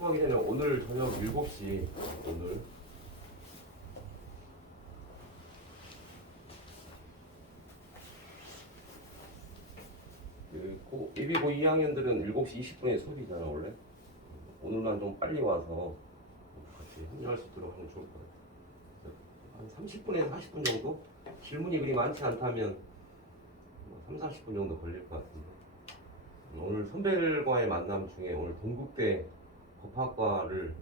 수박이 되면 오늘 저녁 7시 오늘 그리고 예비고 2학년들은 7시 20분에 수업이잖아 원래. 오늘은 좀 빨리 와서 같이 합류할 수 있도록 하면 좋을 것 같아요. 한 30분에서 40분 정도? 질문이 그리 많지 않다면 3, 40분 정도 걸릴 것 같은데 오늘 선배들과의 만남 중에 오늘 동국대 법학과를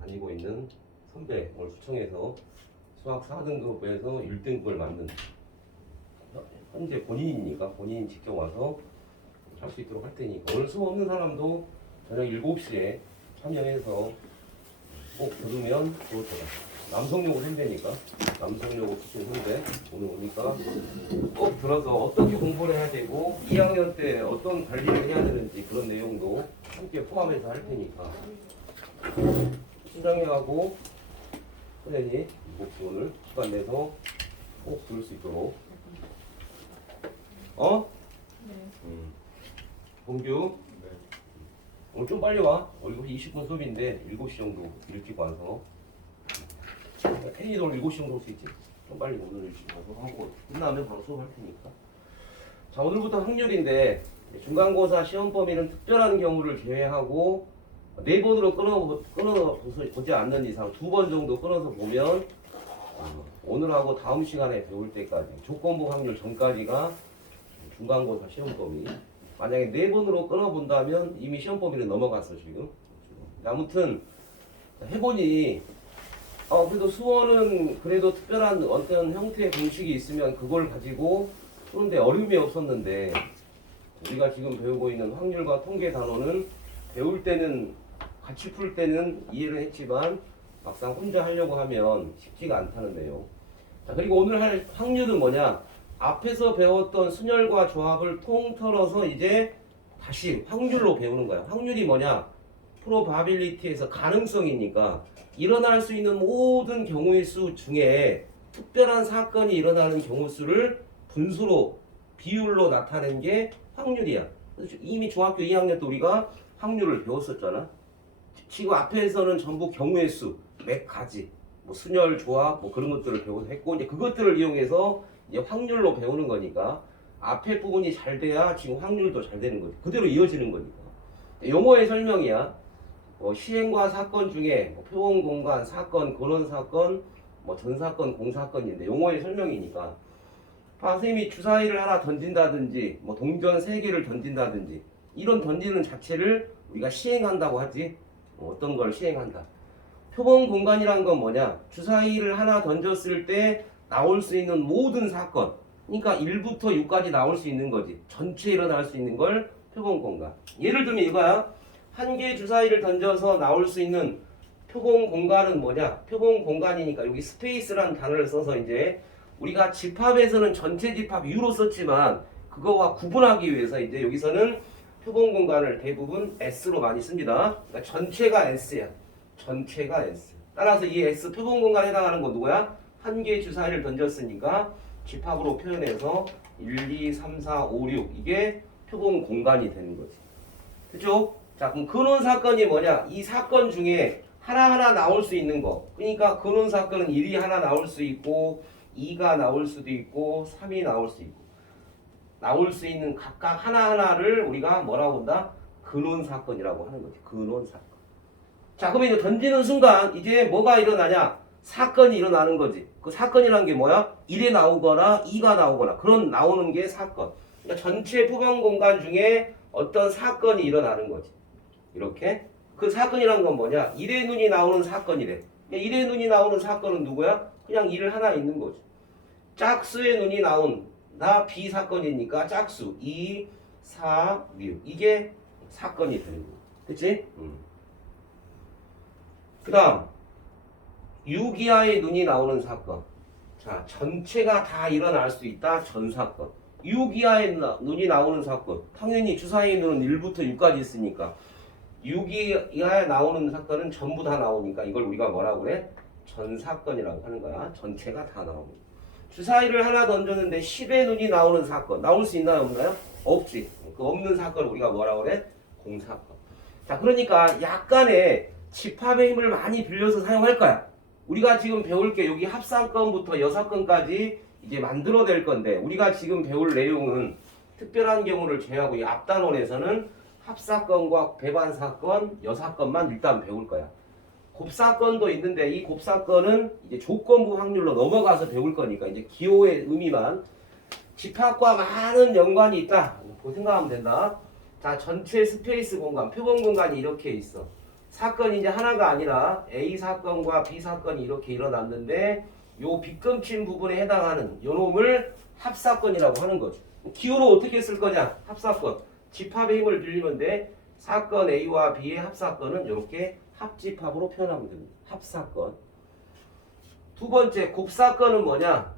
다니고 있는 선배 오늘 수청에서 수학 4등급에서 1등급을 맞는 현재 본인이니까 본인이 직접 와서 할 수 있도록 할 테니까 오늘 수업 없는 사람도 저녁 7시에 참여해서 꼭 들으면 좋을 거다. 남성여고 선배니까 남성여고 출신 선배 오늘 오니까 꼭 들어서 어떻게 공부를 해야 되고 2학년 때 어떤 관리를 해야 되는지 그런 내용도 함께 포함해서 할 테니까 신장님하고 선생님 혹시 오늘 시간 내서 꼭 들을 수 있도록 네. 봉규 오늘 좀 빨리 와. 7시 20분 수업인데 7시 정도 일찍 와서 태희도 오늘 7시 정도 올 수 있지. 좀 빨리 오늘 일찍 와서 하고 끝나면 바로 수업할 테니까. 자 오늘부터 확률인데 중간고사 시험 범위는 특별한 경우를 제외하고 4번으로 끊어보지 않는 이상 2번 정도 끊어서 보면 오늘하고 다음 시간에 배울 때까지 조건부 확률 전까지가 중간고사 시험 범위. 만약에 4번으로 끊어본다면 이미 시험 범위를 넘어갔어 지금. 아무튼 해보니 그래도 수원은 그래도 특별한 어떤 형태의 공식이 있으면 그걸 가지고 푸는데 어려움이 없었는데 우리가 지금 배우고 있는 확률과 통계 단원은 배울 때는 같이 풀 때는 이해를 했지만 막상 혼자 하려고 하면 쉽지가 않다는 내용. 자 그리고 오늘 할 확률은 뭐냐? 앞에서 배웠던 순열과 조합을 통틀어서 이제 다시 확률로 배우는 거야. 확률이 뭐냐? 프로바빌리티에서 가능성이니까 일어날 수 있는 모든 경우의 수 중에 특별한 사건이 일어나는 경우 수를 분수로 비율로 나타낸 게 확률이야. 이미 중학교 2학년 때 우리가 확률을 배웠었잖아. 지금 앞에서는 전부 경우의 수, 몇 가지, 뭐 순열, 조합, 뭐 그런 것들을 배웠고 이제 그것들을 이용해서 이제 확률로 배우는 거니까 앞에 부분이 잘 돼야 지금 확률도 잘 되는 거지. 그대로 이어지는 거니까. 용어의 설명이야. 시행과 사건 중에 표본 공간, 사건, 근원 사건, 전 사건, 공사건인데 용어의 설명이니까. 선생님이 주사위를 하나 던진다든지, 동전 3개를 던진다든지 이런 던지는 자체를 우리가 시행한다고 하지. 어떤 걸 시행한다. 표본 공간이란 건 뭐냐? 주사위를 하나 던졌을 때 나올 수 있는 모든 사건. 그러니까 1부터 6까지 나올 수 있는 거지. 전체 일어날 수 있는 걸 표본 공간. 예를 들면 이거야. 한 개의 주사위를 던져서 나올 수 있는 표본 공간은 뭐냐? 표본 공간이니까 여기 스페이스라는 단어를 써서 이제 우리가 집합에서는 전체 집합 U로 썼지만 그거와 구분하기 위해서 이제 여기서는 표본 공간을 대부분 S로 많이 씁니다. 그러니까 전체가 S야. 전체가 S. 따라서 이 S 표본 공간에 해당하는 건 누구야? 한 개의 주사위를 던졌으니까 집합으로 표현해서 1, 2, 3, 4, 5, 6 이게 표본 공간이 되는 거지. 그죠? 자 그럼 근원 사건이 뭐냐? 이 사건 중에 하나하나 나올 수 있는 거. 그러니까 근원 사건은 1이 하나 나올 수 있고 2가 나올 수도 있고 3이 나올 수 있고 나올 수 있는 각각 하나하나를 우리가 뭐라고 한다? 근원 사건이라고 하는 거지. 근원 사건. 자 그러면 이제 던지는 순간 이제 뭐가 일어나냐? 사건이 일어나는 거지. 그 사건이란 게 뭐야? 1에 나오거나 2가 나오거나 그런 나오는 게 사건. 그러니까 전체 표본 공간 중에 어떤 사건이 일어나는 거지. 이렇게. 그 사건이란 건 뭐냐? 1의 눈이 나오는 사건이래. 1의 눈이 나오는 사건은 누구야? 그냥 1 하나 있는 거지. 짝수의 눈이 나온 나 비사건이니까 짝수 2, 4, 6 이게 사건이 되는 거야. 그치? 그 다음 6 이하의 눈이 나오는 사건. 자, 전체가 다 일어날 수 있다. 전사건. 6 이하의 눈이 나오는 사건. 당연히 주사위의 눈은 1부터 6까지 있으니까 6 이하에 나오는 사건은 전부 다 나오니까 이걸 우리가 뭐라고 그래? 전사건이라고 하는 거야. 전체가 다 나오는 거야. 주사위를 하나 던졌는데 10의 눈이 나오는 사건. 나올 수 있나요? 없나요? 없지. 그 없는 사건을 우리가 뭐라고 그래? 공사건. 자, 그러니까 약간의 집합의 힘을 많이 빌려서 사용할 거야. 우리가 지금 배울 게 여기 합사건부터 여사건까지 이제 만들어낼 건데, 우리가 지금 배울 내용은 특별한 경우를 제외하고 이 앞단원에서는 합사건과 배반사건, 여사건만 일단 배울 거야. 곱사건도 있는데 이 곱사건은 이제 조건부 확률로 넘어가서 배울 거니까 이제 기호의 의미만, 집합과 많은 연관이 있다. 그렇게 생각하면 된다. 자, 전체 스페이스 공간, 표본 공간이 이렇게 있어. 사건이 이제 하나가 아니라 A 사건과 B 사건이 이렇게 일어났는데 요 빗금친 부분에 해당하는 요 놈을 합사건이라고 하는 거죠. 기호로 어떻게 쓸 거냐? 합사건. 집합의 힘을 빌리면 돼. 사건 A와 B의 합사건은 이렇게 합집합으로 표현하면 됩니다. 합사건. 두 번째 곱사건은 뭐냐?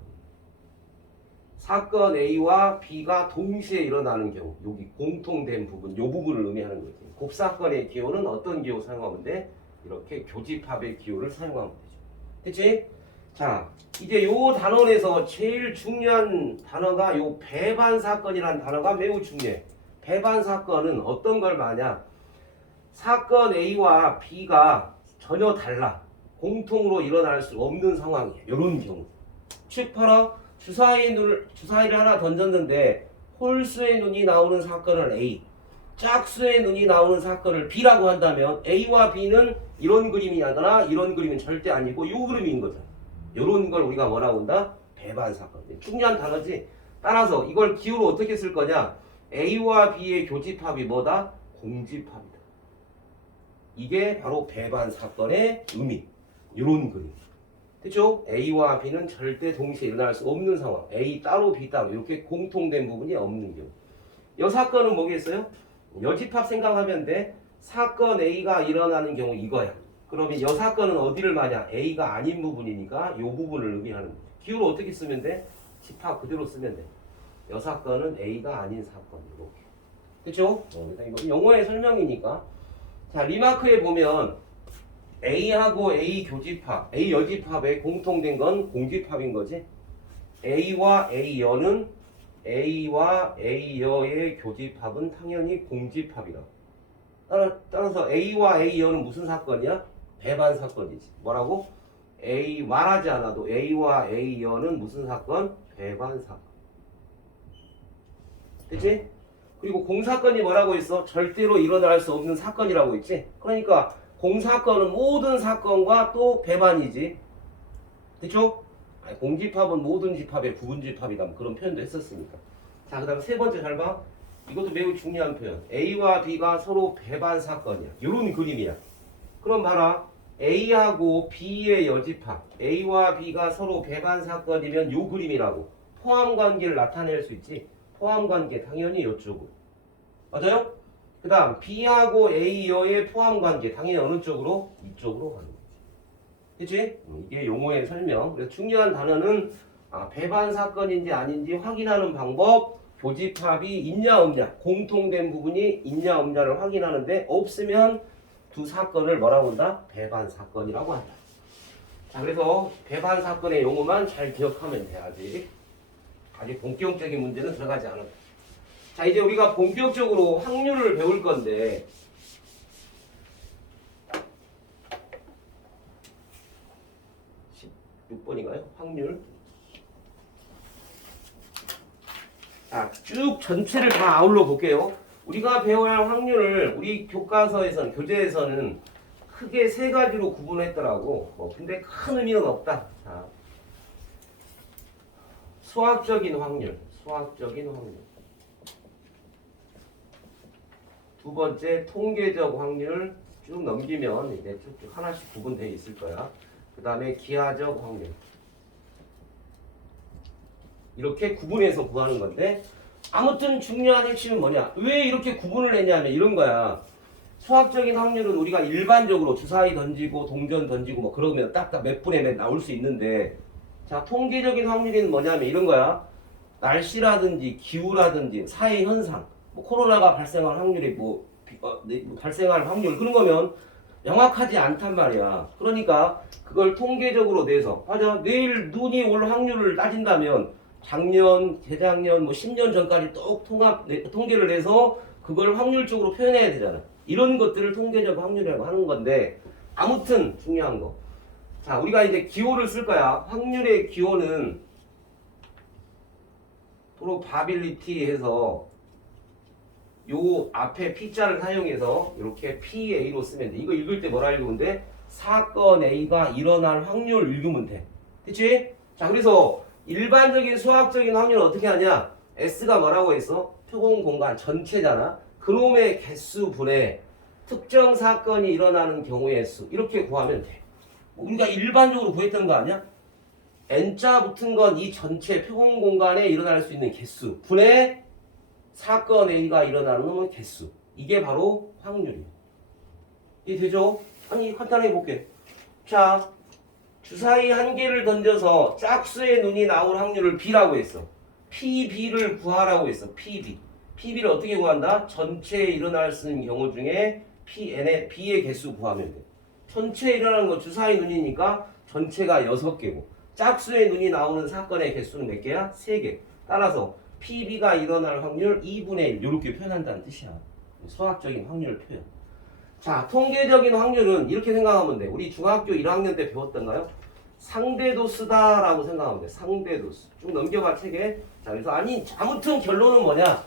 사건 A와 B가 동시에 일어나는 경우, 여기 공통된 부분, 요 부분을 의미하는 거지. 곱사건의 기호는 어떤 기호 사용하면 돼? 이렇게 교집합의 기호를 사용하면 되죠. 됐지? 자, 이제 요 단원에서 제일 중요한 단어가 요 배반사건이라는 단어가 매우 중요해. 배반사건은 어떤 걸 말하냐? 사건 A와 B가 전혀 달라. 공통으로 일어날 수 없는 상황이에요. 이런 경우. 즉 바로 주사위를 하나 던졌는데 홀수의 눈이 나오는 사건을 A, 짝수의 눈이 나오는 사건을 B라고 한다면 A와 B는 이런 그림이 아니라 이런 그림은 절대 아니고 이 그림인 거죠. 이런 걸 우리가 뭐라고 한다? 배반사건. 중요한 단어지. 따라서 이걸 기호로 어떻게 쓸 거냐? A와 B의 교집합이 뭐다? 공집합이다. 이게 바로 배반사건의 의미. 이런 그림. 그렇죠? A와 B는 절대 동시에 일어날 수 없는 상황. A 따로 B 따로 이렇게 공통된 부분이 없는 경우. 여사건은 뭐겠어요? 여집합 생각하면 돼. 사건 A가 일어나는 경우 이거야. 그러면 여사건은 어디를 말이야? A가 아닌 부분이니까 이 부분을 의미하는 거죠. 기호로 어떻게 쓰면 돼? 집합 그대로 쓰면 돼. 여사건은 A가 아닌 사건. 이렇게. 그렇죠? 이거 영어의 설명이니까. 자, 리마크에 보면 A하고 A 교집합, A 여집합의 공통된 건 공집합인 거지. A와 A 여는 A와 A 여의 교집합은 당연히 공집합이다. 따라서 A와 A 여는 무슨 사건이야? 배반 사건이지. 뭐라고? A 말하지 않아도 A와 A 여는 무슨 사건? 배반 사건. 됐지? 그리고 공사건이 뭐라고 있어? 절대로 일어날 수 없는 사건이라고 있지. 그러니까 공사건은 모든 사건과 또 배반이지. 그쵸? 공집합은 모든 집합의 부분집합이다. 뭐 그런 표현도 했었으니까. 자, 그 다음 세 번째 잘 봐. 이것도 매우 중요한 표현. A와 B가 서로 배반 사건이야. 이런 그림이야. 그럼 봐라. A하고 B의 여집합. A와 B가 서로 배반 사건이면 요 그림이라고. 포함관계를 나타낼 수 있지. 포함관계 당연히 이쪽으로. 맞아요? 그 다음 B하고 A여의 포함관계 당연히 어느 쪽으로? 이쪽으로 가는 거지. 그치? 이게 용어의 설명. 그래서 중요한 단어는 배반 사건인지 아닌지 확인하는 방법, 교집합이 있냐 없냐, 공통된 부분이 있냐 없냐를 확인하는데 없으면 두 사건을 뭐라고 한다? 배반 사건이라고 한다. 자, 그래서 배반 사건의 용어만 잘 기억하면 돼야지. 아직 본격적인 문제는 들어가지 않았다. 자, 이제 우리가 본격적으로 확률을 배울 건데 16번인가요? 확률. 자, 쭉 전체를 다 아울러 볼게요. 우리가 배워야 할 확률을 우리 교과서에서는, 교재에서는 크게 세 가지로 구분했더라고. 근데 큰 의미는 없다. 자, 수학적인 확률, 수학적인 확률. 두 번째 통계적 확률 쭉 넘기면 이제 쭉쭉 하나씩 구분되어 있을 거야. 그 다음에 기하적 확률. 이렇게 구분해서 구하는 건데 아무튼 중요한 핵심은 뭐냐? 왜 이렇게 구분을 했냐면 이런 거야. 수학적인 확률은 우리가 일반적으로 주사위 던지고 동전 던지고 뭐 그러면 딱딱 몇 분에 몇 나올 수 있는데, 자, 통계적인 확률은 뭐냐면 이런 거야. 날씨라든지 기후라든지 사회 현상, 뭐 코로나가 발생할 확률이 발생할 확률 그런 거면 명확하지 않단 말이야. 그러니까 그걸 통계적으로 내서, 맞아, 내일 눈이 올 확률을 따진다면 작년, 재작년, 뭐 10년 전까지 또 통계를 내서 그걸 확률적으로 표현해야 되잖아. 이런 것들을 통계적 확률이라고 하는 건데 아무튼 중요한 거. 자, 우리가 이제 기호를 쓸 거야. 확률의 기호는 probability 해서 요 앞에 P자를 사용해서 이렇게 PA로 쓰면 돼. 이거 읽을 때 뭐라 읽으면 돼? 사건 A가 일어날 확률 읽으면 돼. 그치? 자, 그래서 일반적인 수학적인 확률은 어떻게 하냐? S가 뭐라고 했어? 표본 공간 전체잖아. 그놈의 개수분의 특정 사건이 일어나는 경우의 수. 이렇게 구하면 돼. 우리가 일반적으로 구했던 거 아니야? N자 붙은 건 이 전체 표본 공간에 일어날 수 있는 개수. 분의 사건 A가 일어나는 놈의 개수. 이게 바로 확률이에요. 이해 되죠? 아니, 간단하게 볼게. 자, 주사위 한 개를 던져서 짝수의 눈이 나올 확률을 B라고 했어. PB를 구하라고 했어. PB. PB를 어떻게 구한다? 전체에 일어날 수 있는 경우 중에 Pn의 B의 개수 구하면 돼. 전체에 일어나는 거 주사위 눈이니까 전체가 6개고 짝수의 눈이 나오는 사건의 개수는 몇 개야? 3개. 따라서 PB가 일어날 확률 2분의 1 이렇게 표현한다는 뜻이야. 수학적인 확률 표현. 자, 통계적인 확률은 이렇게 생각하면 돼. 우리 중학교 1학년 때 배웠던가요? 상대도수다라고 생각하면 돼. 상대도수. 쭉 넘겨봐 책에. 자, 그래서 아무튼 결론은 뭐냐?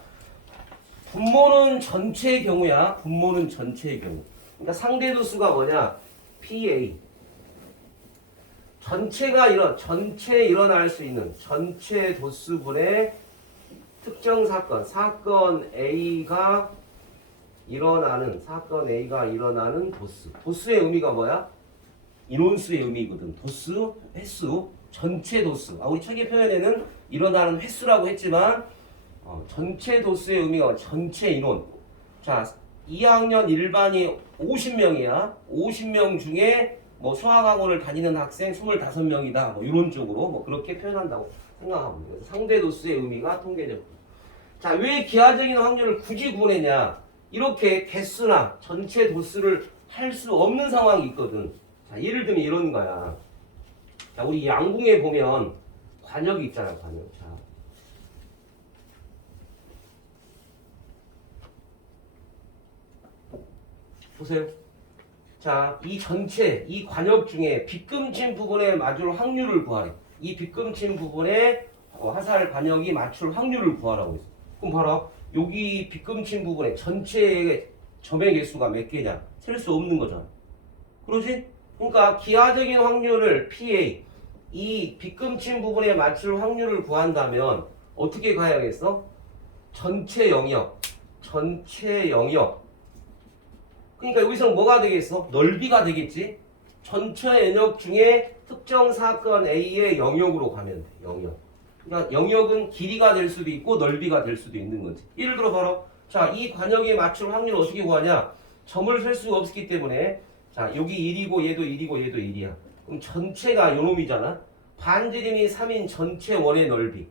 분모는 전체의 경우야. 분모는 전체의 경우. 그러니까 상대도수가 뭐냐? PA. 전체에 일어날 수 있는 전체 도수분의 특정 사건 A가 일어나는 도수. 도수의 의미가 뭐야? 인원수의 의미거든. 도수, 횟수, 전체 도수. 우리 책의 표현에는 일어나는 횟수라고 했지만 전체 도수의 의미가 전체 인원. 자, 2학년 일반이 50명이야. 50명 중에 뭐 수학학원을 다니는 학생 25명이다. 뭐 이런 쪽으로 뭐 그렇게 표현한다고 생각하면 돼요. 상대 도수의 의미가 통계적. 자, 왜 기하적인 확률을 굳이 구해내냐? 이렇게 개수나 전체 도수를 할 수 없는 상황이 있거든. 자, 예를 들면 이런 거야. 자, 우리 양궁에 보면 관역이 있잖아, 관역. 자, 보세요. 자, 이 전체, 이 관역 중에 빗금친 부분에 맞을 확률을 구하래. 이 빗금친 부분에 화살 관역이 맞출 확률을 구하라고 했어. 그럼 봐라. 여기 빗금친 부분에 전체의 점의 개수가 몇 개냐? 셀 수 없는 거잖아. 그러지? 그러니까 기하적인 확률을 PA, 이 빗금친 부분에 맞출 확률을 구한다면 어떻게 가야겠어? 전체 영역. 그러니까 여기서 뭐가 되겠어? 넓이가 되겠지? 전체 영역 중에 특정 사건 A의 영역으로 가면 돼. 영역. 그러니까 영역은 길이가 될 수도 있고 넓이가 될 수도 있는 거지. 예를 들어 봐라. 자, 이 관역에 맞출 확률을 어떻게 구하냐? 점을 셀 수가 없기 때문에 자, 여기 1이고 얘도 1이고 얘도 1이야. 그럼 전체가 요놈이잖아. 반지름이 3인 전체 원의 넓이.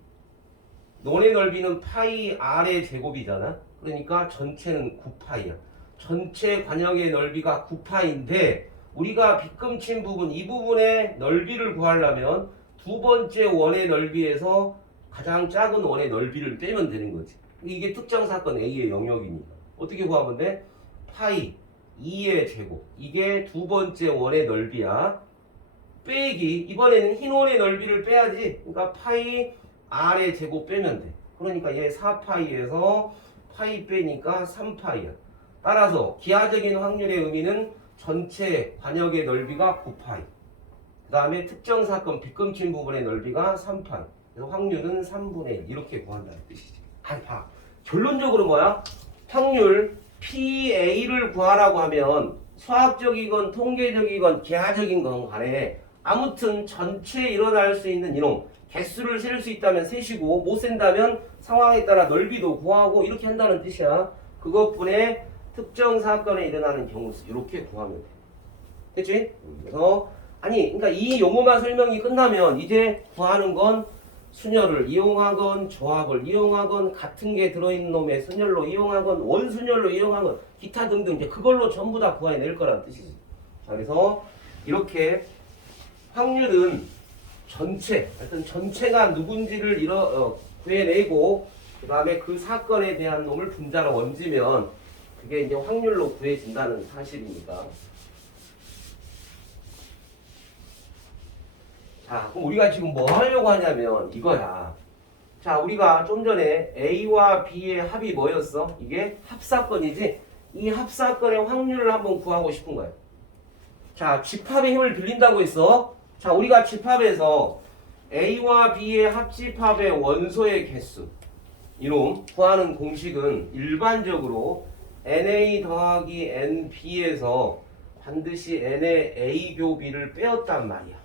원의 넓이는 파이 R의 제곱이잖아. 그러니까 전체는 9파이야. 전체 관역의 넓이가 9파인데 우리가 빗금친 부분 이 부분의 넓이를 구하려면 두 번째 원의 넓이에서 가장 작은 원의 넓이를 빼면 되는 거지. 이게 특정 사건 A의 영역이니까 어떻게 구하면 돼? 파이 2의 제곱. 이게 두 번째 원의 넓이야. 빼기 이번에는 흰 원의 넓이를 빼야지. 그러니까 파이 R의 제곱 빼면 돼. 그러니까 얘 4파이에서 파이 빼니까 3파이야. 따라서 기하적인 확률의 의미는 전체 관역의 넓이가 9파이. 그 다음에 특정 사건 빗금친 부분의 넓이가 3파이. 그래서 확률은 3분의 1 이렇게 구한다는 뜻이지. 봐. 결론적으로 뭐야? 확률 PA를 구하라고 하면 수학적이건 통계적이건 기하적인 건 간에 아무튼 전체에 일어날 수 있는 이놈 개수를 셀 수 있다면 세시고 못 센다면 상황에 따라 넓이도 구하고 이렇게 한다는 뜻이야. 그것뿐에 특정 사건에 일어나는 경우 수 이렇게 구하면 돼. 됐지? 그래서 그러니까 이 용어만 설명이 끝나면 이제 구하는 건 순열을 이용하건 조합을 이용하건 같은 게 들어있는 놈의 순열로 이용하건 원순열로 이용하건 기타 등등 이제 그걸로 전부 다 구해낼 거라는 뜻이지. 자, 그래서 이렇게 확률은 전체, 하여튼 전체가 누군지를 구해내고 그 다음에 그 사건에 대한 놈을 분자로 얹으면 그게 이제 확률로 구해진다는 사실입니다. 자, 그럼 우리가 지금 뭐 하려고 하냐면 이거야. 자, 우리가 좀 전에 A와 B의 합이 뭐였어? 이게 합사건이지? 이 합사건의 확률을 한번 구하고 싶은 거예요. 자, 집합의 힘을 빌린다고 했어. 자, 우리가 집합에서 A와 B의 합집합의 원소의 개수 이놈 구하는 공식은 일반적으로 NA 더하기 NB에서 반드시 N의 A 교비를 빼었단 말이야.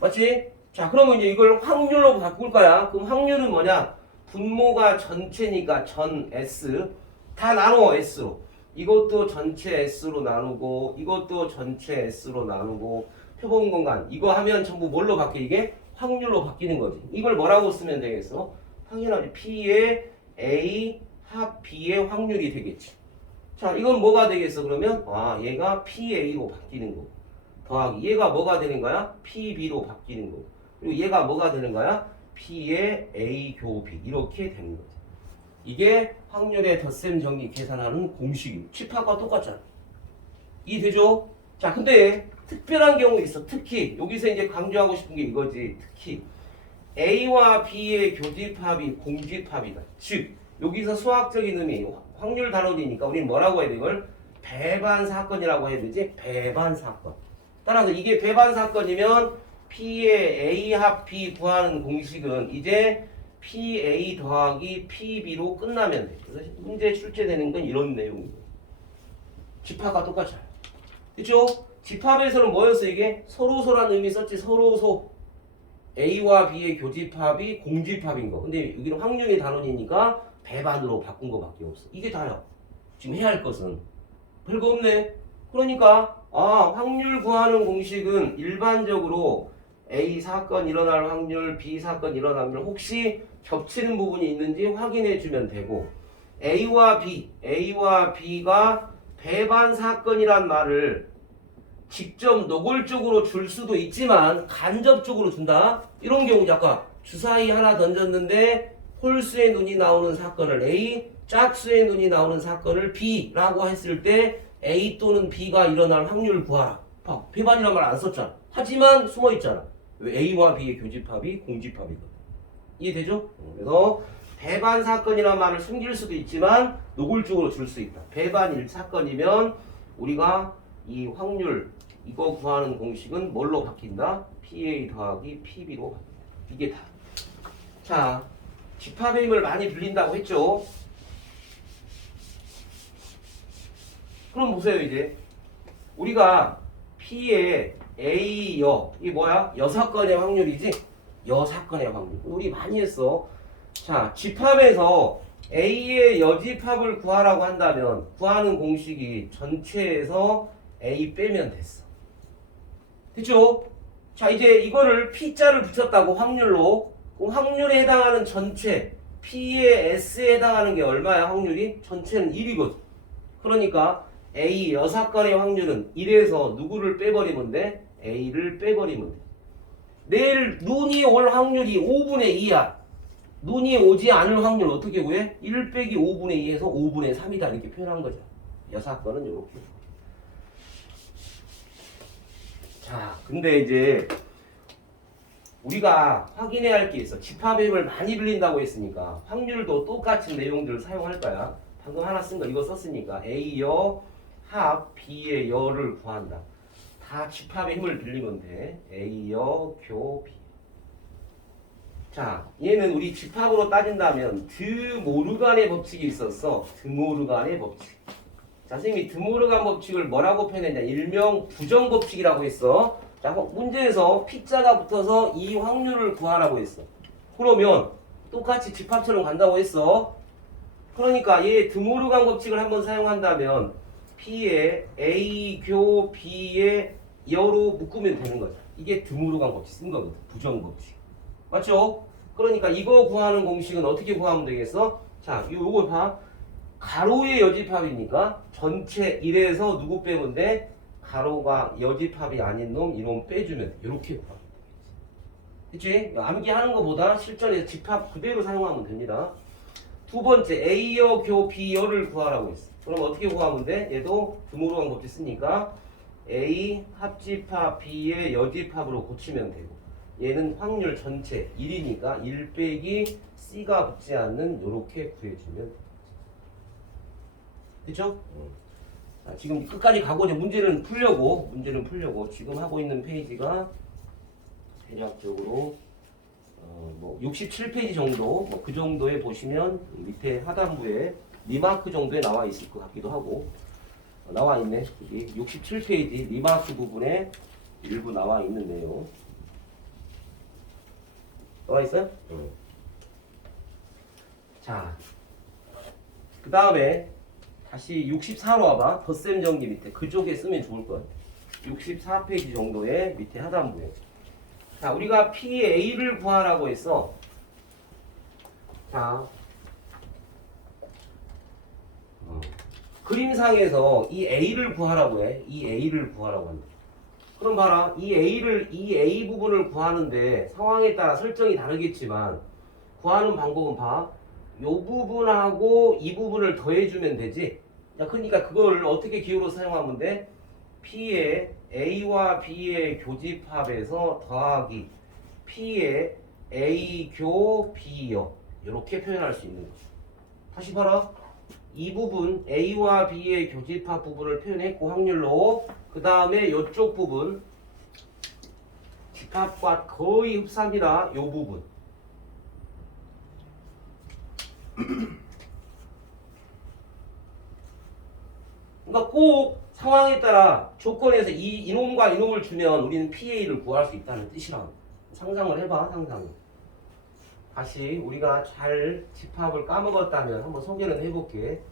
맞지? 자, 그러면 이제 이걸 확률로 바꿀 거야. 그럼 확률은 뭐냐? 분모가 전체니까 전 S 다 나눠 S로. 이것도 전체 S로 나누고 이것도 전체 S로 나누고 표본 공간 이거 하면 전부 뭘로 바뀌어? 이게 확률로 바뀌는 거지. 이걸 뭐라고 쓰면 되겠어? 당연하지. P의 A 합 B의 확률이 되겠지. 자, 이건 뭐가 되겠어? 그러면 얘가 PA로 바뀌는 거고 더하기 얘가 뭐가 되는 거야? PB로 바뀌는 거고 그리고 얘가 뭐가 되는 거야? P의 A 교비 이렇게 되는 거지. 이게 확률의 덧셈 정리 계산하는 공식이고 집합과 똑같잖아. 이해되죠? 자, 근데 특별한 경우 있어. 특히 여기서 이제 강조하고 싶은 게 이거지. 특히 A와 B의 교집합이 공집합이다. 즉 여기서 수학적인 의미 확률 단원이니까 우리는 뭐라고 해야 돼? 이걸 배반 사건이라고 해야 되지? 배반 사건. 따라서 이게 배반 사건이면 P의 A 합 B 구하는 공식은 이제 PA 더하기 PB로 끝나면 돼. 그래서 문제 출제되는 건 이런 내용이에요. 집합과 똑같아요. 그쵸? 집합에서는 뭐였어 이게? 서로소라는 의미 썼지. 서로소. A와 B의 교집합이 공집합인 거. 근데 여기는 확률의 단원이니까 배반으로 바꾼 거밖에 없어. 이게 다야. 지금 해야 할 것은. 별거 없네. 그러니까 확률 구하는 공식은 일반적으로 A 사건 일어날 확률, B 사건 일어날 확률 혹시 겹치는 부분이 있는지 확인해 주면 되고 A와 B가 배반 사건이란 말을 직접 노골적으로 줄 수도 있지만 간접적으로 준다. 이런 경우 아까 주사위 하나 던졌는데 홀수의 눈이 나오는 사건을 A, 짝수의 눈이 나오는 사건을 B라고 했을 때 A 또는 B가 일어날 확률 구하라. 배반이란 말 안 썼잖아. 하지만 숨어 있잖아. 왜? A와 B의 교집합이 공집합이거든. 이해되죠? 그래서 배반 사건이라는 말을 숨길 수도 있지만 노골적으로 줄 수 있다. 배반 사건이면 우리가 이 확률 이거 구하는 공식은 뭘로 바뀐다? PA 더하기 PB로 바뀐다. 이게 다. 자, 집합의 힘을 많이 빌린다고 했죠. 그럼 보세요 이제 우리가 P의 A 이게 뭐야? 여사건의 확률이지? 여사건의 확률. 우리 많이 했어. 자, 집합에서 A의 여집합을 구하라고 한다면 구하는 공식이 전체에서 A 빼면 됐어. 됐죠? 자, 이제 이거를 P자를 붙였다고 확률로. 그럼 확률에 해당하는 전체 P의 S에 해당하는 게 얼마야 확률이? 전체는 1이거든. 그러니까 A 여사건의 확률은 1에서 누구를 빼버리면 돼? A를 빼버리면 돼. 내일 눈이 올 확률이 5분의 2야. 눈이 오지 않을 확률 어떻게 구해? 1 빼기 5분의 2에서 5분의 3이다 이렇게 표현한 거죠. 여사건은 이렇게. 자, 근데 이제 우리가 확인해야 할 게 있어. 집합의 힘을 많이 빌린다고 했으니까 확률도 똑같은 내용들을 사용할 거야. 방금 하나 쓴 거 이거 썼으니까 A여 합 B의 여를 구한다. 다 집합의 힘을 빌리면 돼. A여 교 B. 자, 얘는 우리 집합으로 따진다면 드모르간의 법칙이 있었어. 드모르간의 법칙. 자, 선생님이 드모르간 법칙을 뭐라고 표현했냐? 일명 부정법칙이라고 했어. 자, 문제에서 P자가 붙어서 이 확률을 구하라고 했어. 그러면 똑같이 집합처럼 간다고 했어. 그러니까 얘 드모르간 법칙을 한번 사용한다면 P의 A 교 B의 여로 묶으면 되는 거죠. 이게 드모르간 법칙 쓴 거거든. 부정법칙. 맞죠? 그러니까 이거 구하는 공식은 어떻게 구하면 되겠어? 자, 요거 봐. 가로의 여집합이니까 전체 1에서 누구 빼면 돼? 가로가 여집합이 아닌 놈 이놈 빼주면 돼. 이렇게 구하면 되겠지. 그치? 암기하는 것보다 실전에서 집합 그대로 사용하면 됩니다. 두 번째 A여 교 B여를 구하라고 했어. 그럼 어떻게 구하면 돼? 얘도 드모르 방법지 쓰니까 A 합집합 B의 여집합으로 고치면 되고, 얘는 확률 전체 1이니까 1 빼기 C가 붙지 않는 요렇게 구해주면 돼. 그쵸? 자, 지금 끝까지 가고 이제 문제는 풀려고 지금 하고 있는 페이지가 대략적으로 뭐 67페이지 정도, 뭐 그 정도에 보시면 밑에 하단부에 리마크 정도에 나와 있을 것 같기도 하고, 나와 있네. 여기 67페이지 리마크 부분에 일부 나와 있는 내용. 나와 있어요? 자, 그 다음에 다시 64로 와봐. 덧셈 정리 밑에 그쪽에 쓰면 좋을 것 같아. 64페이지 정도의 밑에 하단부에. 자, 우리가 PA를 구하라고 했어. 자, 그림상에서 이 A를 구하라고 해. 이 A를 구하라고 한다. 그럼 봐라. 이 A 부분을 구하는데 상황에 따라 설정이 다르겠지만 구하는 방법은 봐. 요 부분하고 이 부분을 더해주면 되지. 야, 그러니까 그걸 어떻게 기호로 사용하면 돼? P의 A와 B의 교집합에서 더하기 P의 A 교 B여, 이렇게 표현할 수 있는 거죠. 다시 봐라. 이 부분 A와 B의 교집합 부분을 표현했고 확률로, 그 다음에 이쪽 부분 집합과 거의 흡사합니다. 이 부분 그러니까 꼭 상황에 따라 조건에서 이놈과 이놈을 주면 우리는 PA를 구할 수 있다는 뜻이라. 상상을 해봐. 상상을. 다시 우리가 잘 집합을 까먹었다면 한번 소개를 해볼게.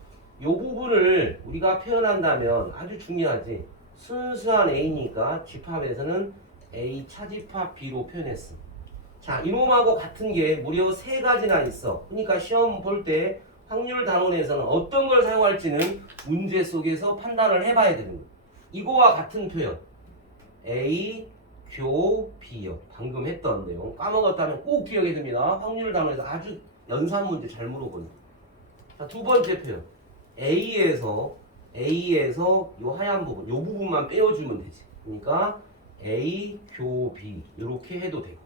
이 부분을 우리가 표현한다면 아주 중요하지. 순수한 A니까 집합에서는 A 차집합 B로 표현했어. 자, 이놈하고 같은 게 무려 3가지나 있어. 그러니까 시험 볼 때 확률 단원에서는 어떤 걸 사용할지는 문제 속에서 판단을 해봐야 되는 거야. 이거와 같은 표현 A 교 B요. 방금 했던 내용 까먹었다면 꼭 기억해 둡니다. 확률 단원에서 아주 연산 문제 잘 물어보는. 자, 두 번째 표현 A에서 요 하얀 부분, 요 부분만 빼어주면 되지. 그러니까 A 교 B 이렇게 해도 되고.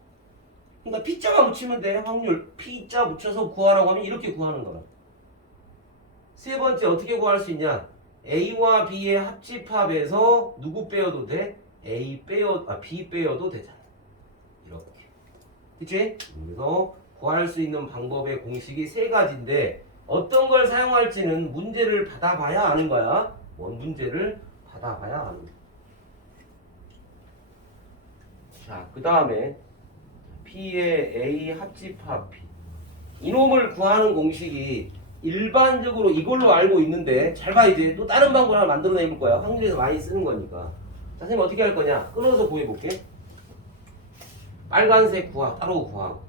그러니까 P자만 붙이면 돼. 확률 P자 붙여서 구하라고 하면 이렇게 구하는 거라. 세 번째 어떻게 구할 수 있냐? A와 B의 합집합에서 누구 빼어도 돼? B 빼어도 되잖아. 이렇게. 그치? 그래서 구할 수 있는 방법의 공식이 3가지인데 어떤 걸 사용할지는 문제를 받아봐야 아는 거야. 뭔 문제를 받아봐야 아는 거야. 자, 그 다음에 P의 A 합집합 P. 이놈을 구하는 공식이 일반적으로 이걸로 알고 있는데 잘 봐. 이제 또 다른 방법을 하나 만들어내볼 거야. 확률에서 많이 쓰는 거니까. 자, 선생님 어떻게 할 거냐? 끊어서 구해볼게. 빨간색 따로 구하고,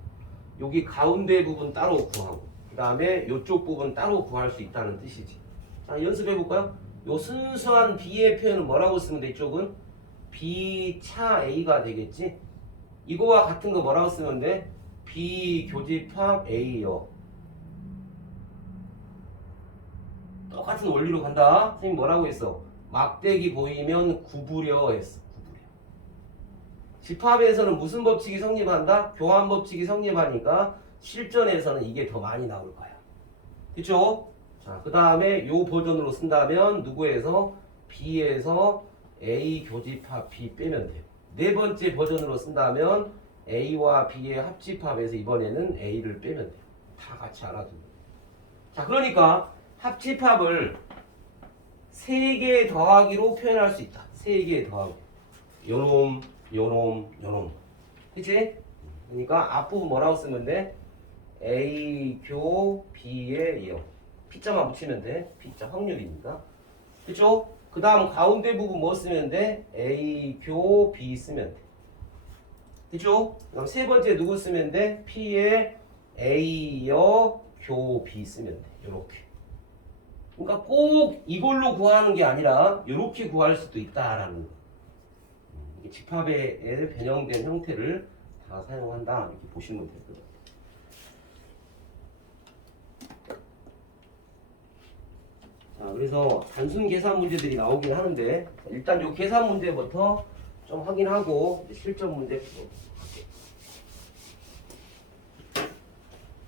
여기 가운데 부분 따로 구하고, 그 다음에 이쪽 부분 따로 구할 수 있다는 뜻이지. 자, 연습해볼까요? 요 순수한 B의 표현은 뭐라고 쓰면 돼? 이쪽은 B 차 A가 되겠지? 이거와 같은 거 뭐라고 쓰면 돼? B 교집합 A요. 똑같은 원리로 간다. 선생님 뭐라고 했어? 막대기 보이면 구부려 했어. 구부려. 집합에서는 무슨 법칙이 성립한다? 교환 법칙이 성립하니까 실전에서는 이게 더 많이 나올 거야. 그쵸? 자, 그 다음에 요 버전으로 쓴다면 누구에서? B에서 A 교집합 B 빼면 돼요. 네 번째 버전으로 쓴다면 A와 B의 합집합에서 이번에는 A를 빼면 돼요. 다 같이 알아두고. 자, 그러니까 합집합을 3개 더하기로 표현할 수 있다. 3개 더하기. 요놈. 그치? 그러니까 앞부분 뭐라고 쓰면 돼? A 교 B의 요. P자만 붙이면 돼. P자 확률이니까. 그쵸? 그 다음 가운데 부분 뭐 쓰면 돼? A 교 B 쓰면 돼. 그쵸? 그럼 세 번째 누구 쓰면 돼? P의 A여 교 B 쓰면 돼. 요렇게. 그러니까 꼭 이걸로 구하는 게 아니라 이렇게 구할 수도 있다라는 거. 집합의 변형된 형태를 다 사용한다 이렇게 보시면 될 것 같아요. 자, 그래서 단순 계산 문제들이 나오긴 하는데 일단 요 계산 문제부터 좀 확인하고 실전 문제 풀어볼게요.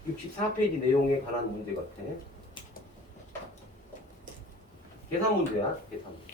64페이지 내용에 관한 문제 같아. 계산 문제야, 계산 문제.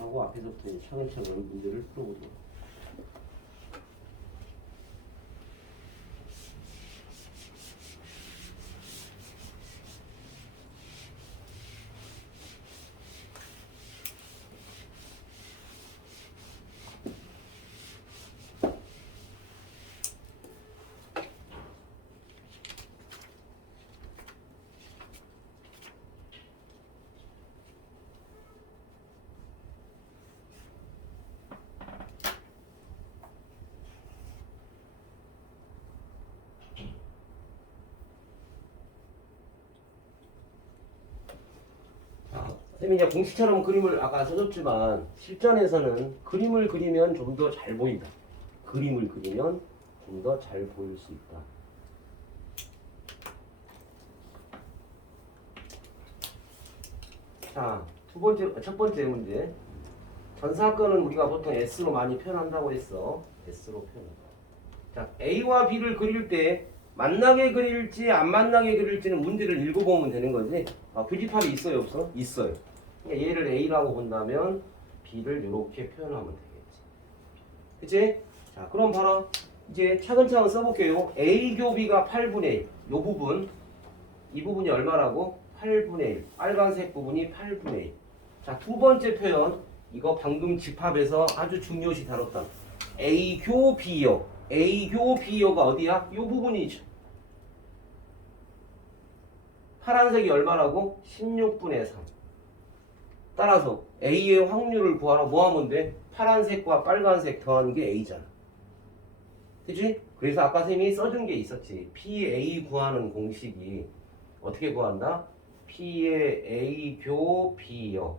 하고 앞에서부터 이제 차근차근 문제를 풀어보도록. 선생님이 이제 공식처럼 그림을 아까 써줬지만 실전에서는 그림을 그리면 좀 더 잘 보인다. 그림을 그리면 좀 더 잘 보일 수 있다. 자, 첫 번째 문제. 전 사건은 우리가 보통 S로 많이 표현한다고 했어. S로 표현한다. 자, A와 B를 그릴 때 만나게 그릴지 안 만나게 그릴지는 문제를 읽어보면 되는 거지. 교집합이 있어요, 없어? 있어요. 그러니까 얘를 A라고 본다면 B를 이렇게 표현하면 되겠지. 그치? 자, 그럼 봐라. 이제 차근차근 써볼게요. A 교 B가 8분의 1. 요 부분. 이 부분이 얼마라고? 8분의 1. 빨간색 부분이 8분의 1. 자, 두 번째 표현. 이거 방금 집합에서 아주 중요시 다뤘다. A 교 B요. A 교 B요가 어디야? 요 부분이죠. 파란색이 얼마라고? 16분의 3. 따라서 A의 확률을 구하라. 뭐 하면 돼? 파란색과 빨간색 더하는 게 A잖아. 그치? 그래서 아까 선생님이 써준 게 있었지. PA 구하는 공식이 어떻게 구한다? P의 A 교 B요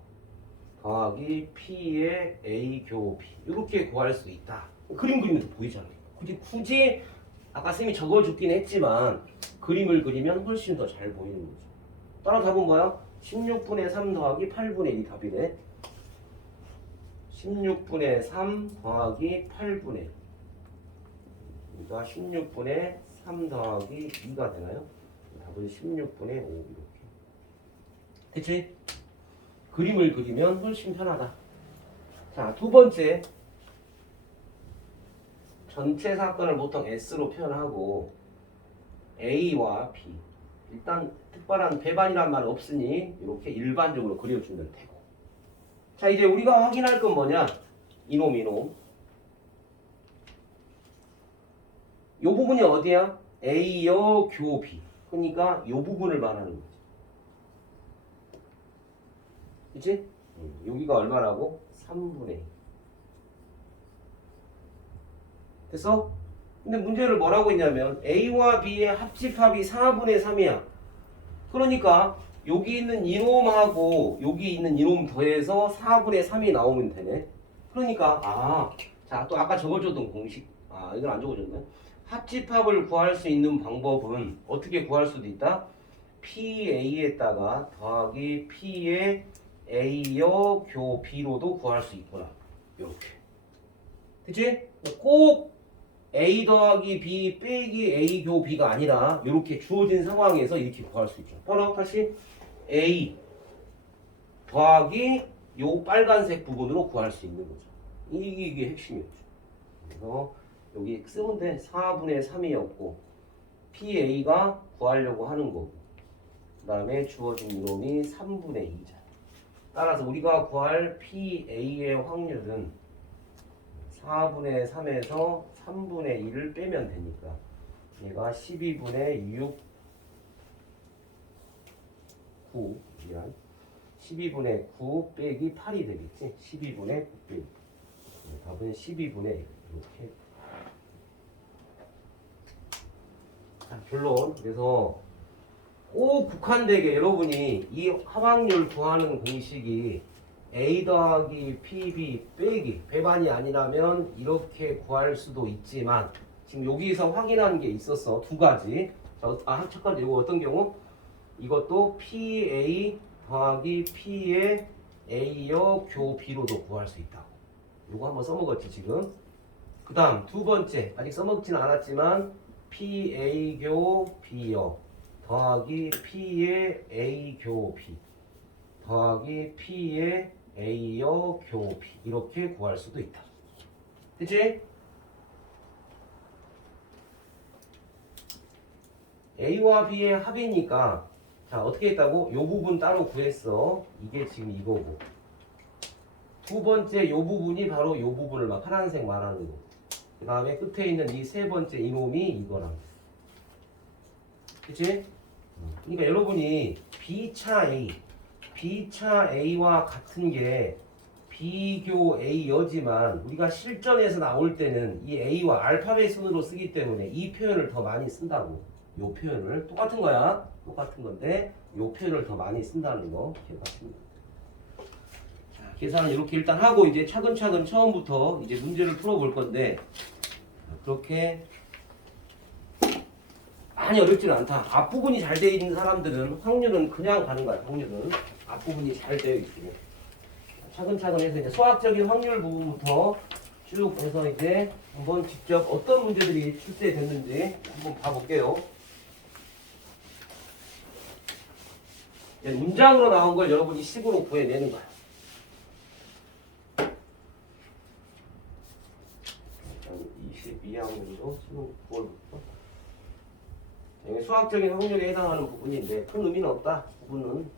더하기 P의 A 교 B 이렇게 구할 수 있다. 그림 그리면 더 보이잖아요. 굳이 아까 선생님이 적어줬긴 했지만 그림을 그리면 훨씬 더 잘 보이는 거죠. 따라 답은 뭐야? 16분의 3 더하기 8분의 1이 답이네. 16분의 3 더하기 8분의 1. 그러니까 16분의 3 더하기 2가 되나요? 답은 16분의 5 이렇게. 그치? 그림을 그리면 훨씬 편하다. 자, 두 번째. 전체 사건을 보통 S로 표현하고 A와 B. 일단 특별한 배반이란 말 없으니 이렇게 일반적으로 그려주면 되고. 자, 이제 우리가 확인할 건 뭐냐? 이놈. 요 부분이 어디야? A여 교 B. 그러니까 요 부분을 말하는 거지. 그치? 여기가 얼마라고? 3분의 2. 됐어? 근데 문제를 뭐라고 했냐면 A와 B의 합집합이 4분의 3이야. 그러니까 여기 있는 이놈하고 여기 있는 이놈 더해서 4분의 3이 나오면 되네. 그러니까 자, 또 아까 적어줬던 공식. 아, 이건 안 적어줬네. 합집합을 구할 수 있는 방법은 어떻게 구할 수도 있다? PA에다가 더하기 P의 A여 교 B로도 구할 수 있구나. 이렇게. 그치? 꼭 A 더하기 B 빼기 A 교 B가 아니라 이렇게 주어진 상황에서 이렇게 구할 수 있죠. 바로 다시 A 더하기 요 빨간색 부분으로 구할 수 있는 거죠. 이게 핵심이었죠. 그래서 여기 쓰면 돼. 4분의 3이었고 PA가 구하려고 하는 거고 그 다음에 주어진 이놈이 3분의 2잖아. 따라서 우리가 구할 PA의 확률은 4분의 3에서 3분의 2를 빼면 되니까 얘가 12분의 6 9 미안 12분의 9 빼기 8이 되겠지. 12분의 9 빼기 답은 12분의 1 이렇게. 자, 결론. 그래서 꼭 국한되게 여러분이 이 합확률 구하는 공식이 A 더하기 PB 빼기 배반이 아니라면 이렇게 구할 수도 있지만 지금 여기서 확인하는 게 있었어. 두 가지. 자, 첫 번째 이거 어떤 경우? 이것도 PA 더하기 P의 A여 교 B로도 구할 수 있다고. 이거 한번 써먹었지 지금. 그 다음 두 번째 아직 써먹지는 않았지만 PA 교 B여 더하기 P의 A 교 B 더하기 P의 A여 교 B 이렇게 구할 수도 있다. 그치? A와 B의 합이니까 자 어떻게 했다고? 요 부분 따로 구했어. 이게 지금 이거고 두 번째 요 부분이 바로 요 부분을 막 파란색 말하는 거. 그 다음에 끝에 있는 이 세 번째 이놈이 이거랑. 그치? 그러니까 여러분이 B차 A, B차 A와 같은 게 비교 A여지만 우리가 실전에서 나올 때는 이 A와 알파벳 순으로 쓰기 때문에 이 표현을 더 많이 쓴다고. 요 표현을 똑같은 거야. 똑같은 건데 요 표현을 더 많이 쓴다는 거 기억하십니다. 자, 계산은 이렇게 일단 하고 이제 차근차근 처음부터 이제 문제를 풀어볼 건데 그렇게 많이 어렵지는 않다. 앞부분이 잘 되어 있는 사람들은 확률은 그냥 가는 거야. 확률은 앞부분이 잘 되어 있으면 차근차근 해서 이제 수학적인 확률 부분부터 쭉 해서 이제 한번 직접 어떤 문제들이 출제됐는지 한번 봐볼게요. 문장으로 나온 걸 여러분이 식으로 구해내는 거야. 22학년도 지금 9월부터 수학적인 확률에 해당하는 부분인데 큰 의미는 없다. 부분은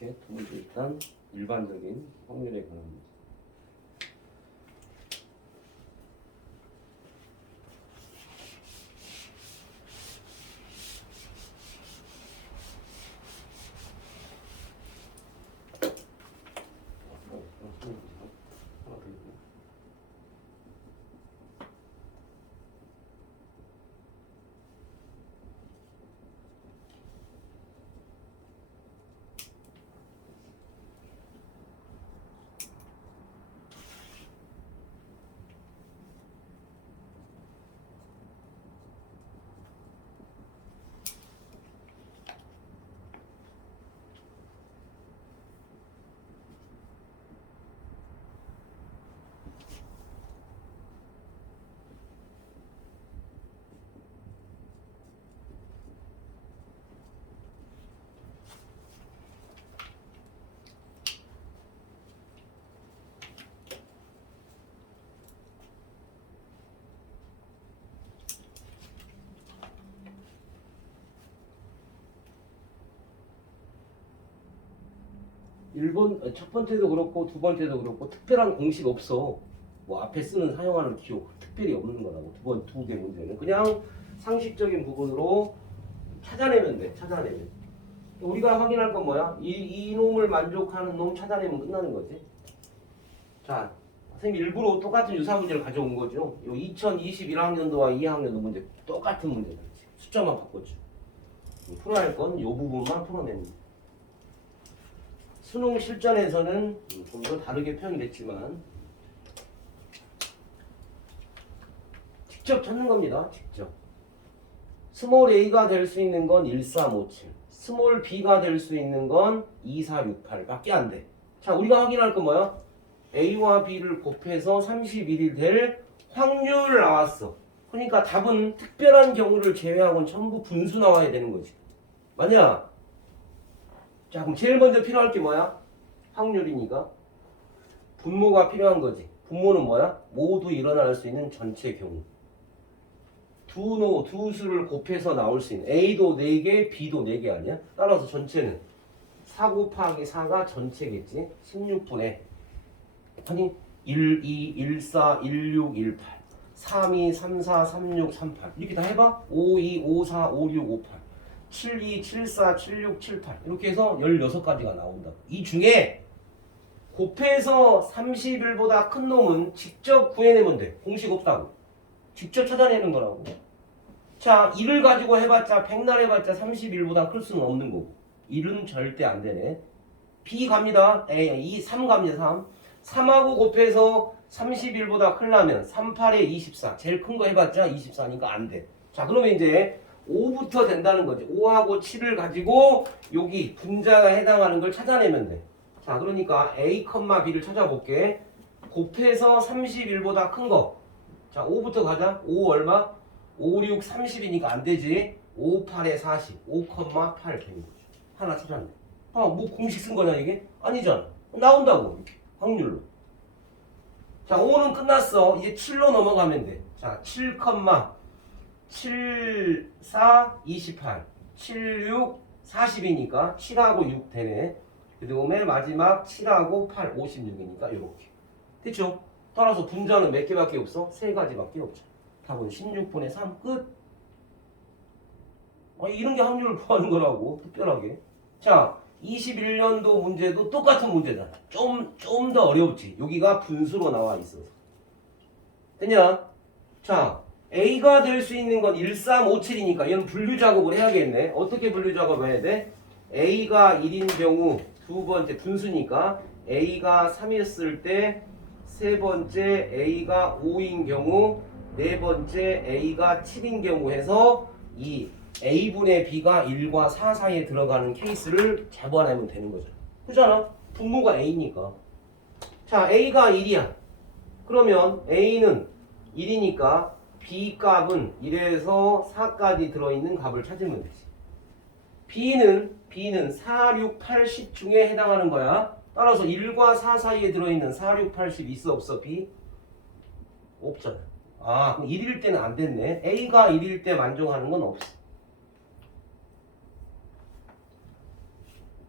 이렇게 두 번째 일단 일반적인 확률에 관한 문제. 첫 번째도 그렇고 두 번째도 그렇고 특별한 공식 없어. 뭐 앞에 쓰는 사용하는 기호 특별히 없는 거라고. 두 개 문제는 그냥 상식적인 부분으로 찾아내면 돼. 찾아내면. 우리가 확인할 건 뭐야? 이 놈을 만족하는 놈 찾아내면 끝나는 거지. 자, 선생님 일부러 똑같은 유사 문제를 가져온 거죠. 요 2021학년도와 2학년도 문제 똑같은 문제다. 숫자만 바꿨죠. 풀어야 할 건 이 부분만 풀어내는 거. 수능 실전에서는 좀 더 다르게 표현이 됐지만 직접 찾는 겁니다. 직접. 스몰 a가 될 수 있는 건 1357, 스몰 b가 될 수 있는 건 2468 밖에 안 돼. 자, 우리가 확인할 건 뭐야? a와 b를 곱해서 31이 될 확률 나왔어. 그러니까 답은 특별한 경우를 제외하고는 전부 분수 나와야 되는 거지. 맞냐? 자, 그럼 제일 먼저 필요할 게 뭐야? 확률이니까 분모가 필요한 거지. 분모는 뭐야? 모두 일어날 수 있는 전체 경우. 두 수를 곱해서 나올 수 있는 A도 4개, B도 4개 아니야? 따라서 전체는 4 곱하기 4가 전체겠지. 16분의 아니 1, 2, 1, 4, 1, 6, 1, 8 3, 2, 3, 4, 3, 6, 3, 8 이렇게 다 해봐. 5, 2, 5, 4, 5, 6, 5, 8 7, 2, 7, 4, 7, 6, 7, 8 이렇게 해서 16가지가 나온다. 이 중에 곱해서 31보다 큰 놈은 직접 구해내면 돼. 공식 없다고. 직접 찾아내는 거라고. 자, 1을 가지고 해봤자 백날 해봤자 31보다 클 수는 없는 거고. 1은 절대 안 되네. B 갑니다. 3 갑니다. 3하고 곱해서 31보다 크려면 3, 8에 24 제일 큰 거 해봤자 24니까 안 돼. 자, 그러면 이제 5부터 된다는 거지. 5하고 7을 가지고 여기 분자가 해당하는 걸 찾아내면 돼. 자, 그러니까 A, B를 찾아볼게. 곱해서 31보다 큰 거. 자, 5부터 가자. 5 얼마? 5, 6, 30이니까 안 되지. 5, 8에 40. 5,8 되는 거지. 하나 찾았네. 뭐 공식 쓴 거냐 이게? 아니잖아. 나온다고. 확률로. 자, 5는 끝났어. 이제 7로 넘어가면 돼. 자, 7, 7, 4, 28. 7, 6, 40이니까 7하고 6 되네. 그 다음에 마지막 7하고 8, 56이니까 이렇게. 됐죠? 따라서 분자는 몇 개밖에 없어? 3가지밖에 없죠. 답은 16분의 3 끝. 이런 게 확률을 구하는 거라고. 특별하게. 자, 21년도 문제도 똑같은 문제다. 좀 더 어렵지. 여기가 분수로 나와 있어서. 됐냐? 자, A가 될 수 있는 건 1357이니까 얘는 분류 작업을 해야겠네. 어떻게 분류 작업을 해야 돼? A가 1인 경우 두 번째 분수니까 A가 3이었을 때 세 번째 A가 5인 경우 네 번째 A가 7인 경우 해서 이 A분의 B가 1과 4 사이에 들어가는 케이스를 잡아내면 되는 거죠. 그잖아? 분모가 A니까. 자, A가 1이야. 그러면 A는 1이니까 B 값은 1에서 4까지 들어있는 값을 찾으면 되지. B는 4, 6, 8, 10 중에 해당하는 거야. 따라서 1과 4 사이에 들어있는 4, 6, 8, 10 있어 없어? B? 없잖아. 그럼 1일 때는 안 됐네. A가 1일 때 만족하는 건 없어.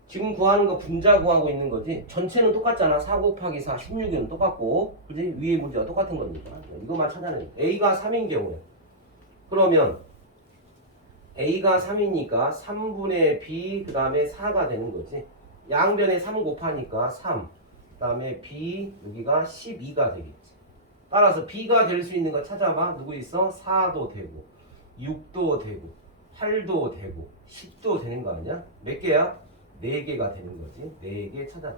지금 구하는 거 분자 구하고 있는 거지. 전체는 똑같잖아. 4 곱하기 4, 16은 똑같고. 그지? 위에 문제가 똑같은 거니까. 이것만 찾아내. A가 3인 경우에. 그러면 A가 3이니까 3분의 B 그 다음에 4가 되는 거지. 양변에 3 곱하니까 3. 그 다음에 B 여기가 12가 되겠지. 따라서 B가 될 수 있는 거 찾아봐. 누구 있어? 4도 되고 6도 되고 8도 되고 10도 되는 거 아니야? 몇 개야? 4개가 되는 거지. 4개 찾아.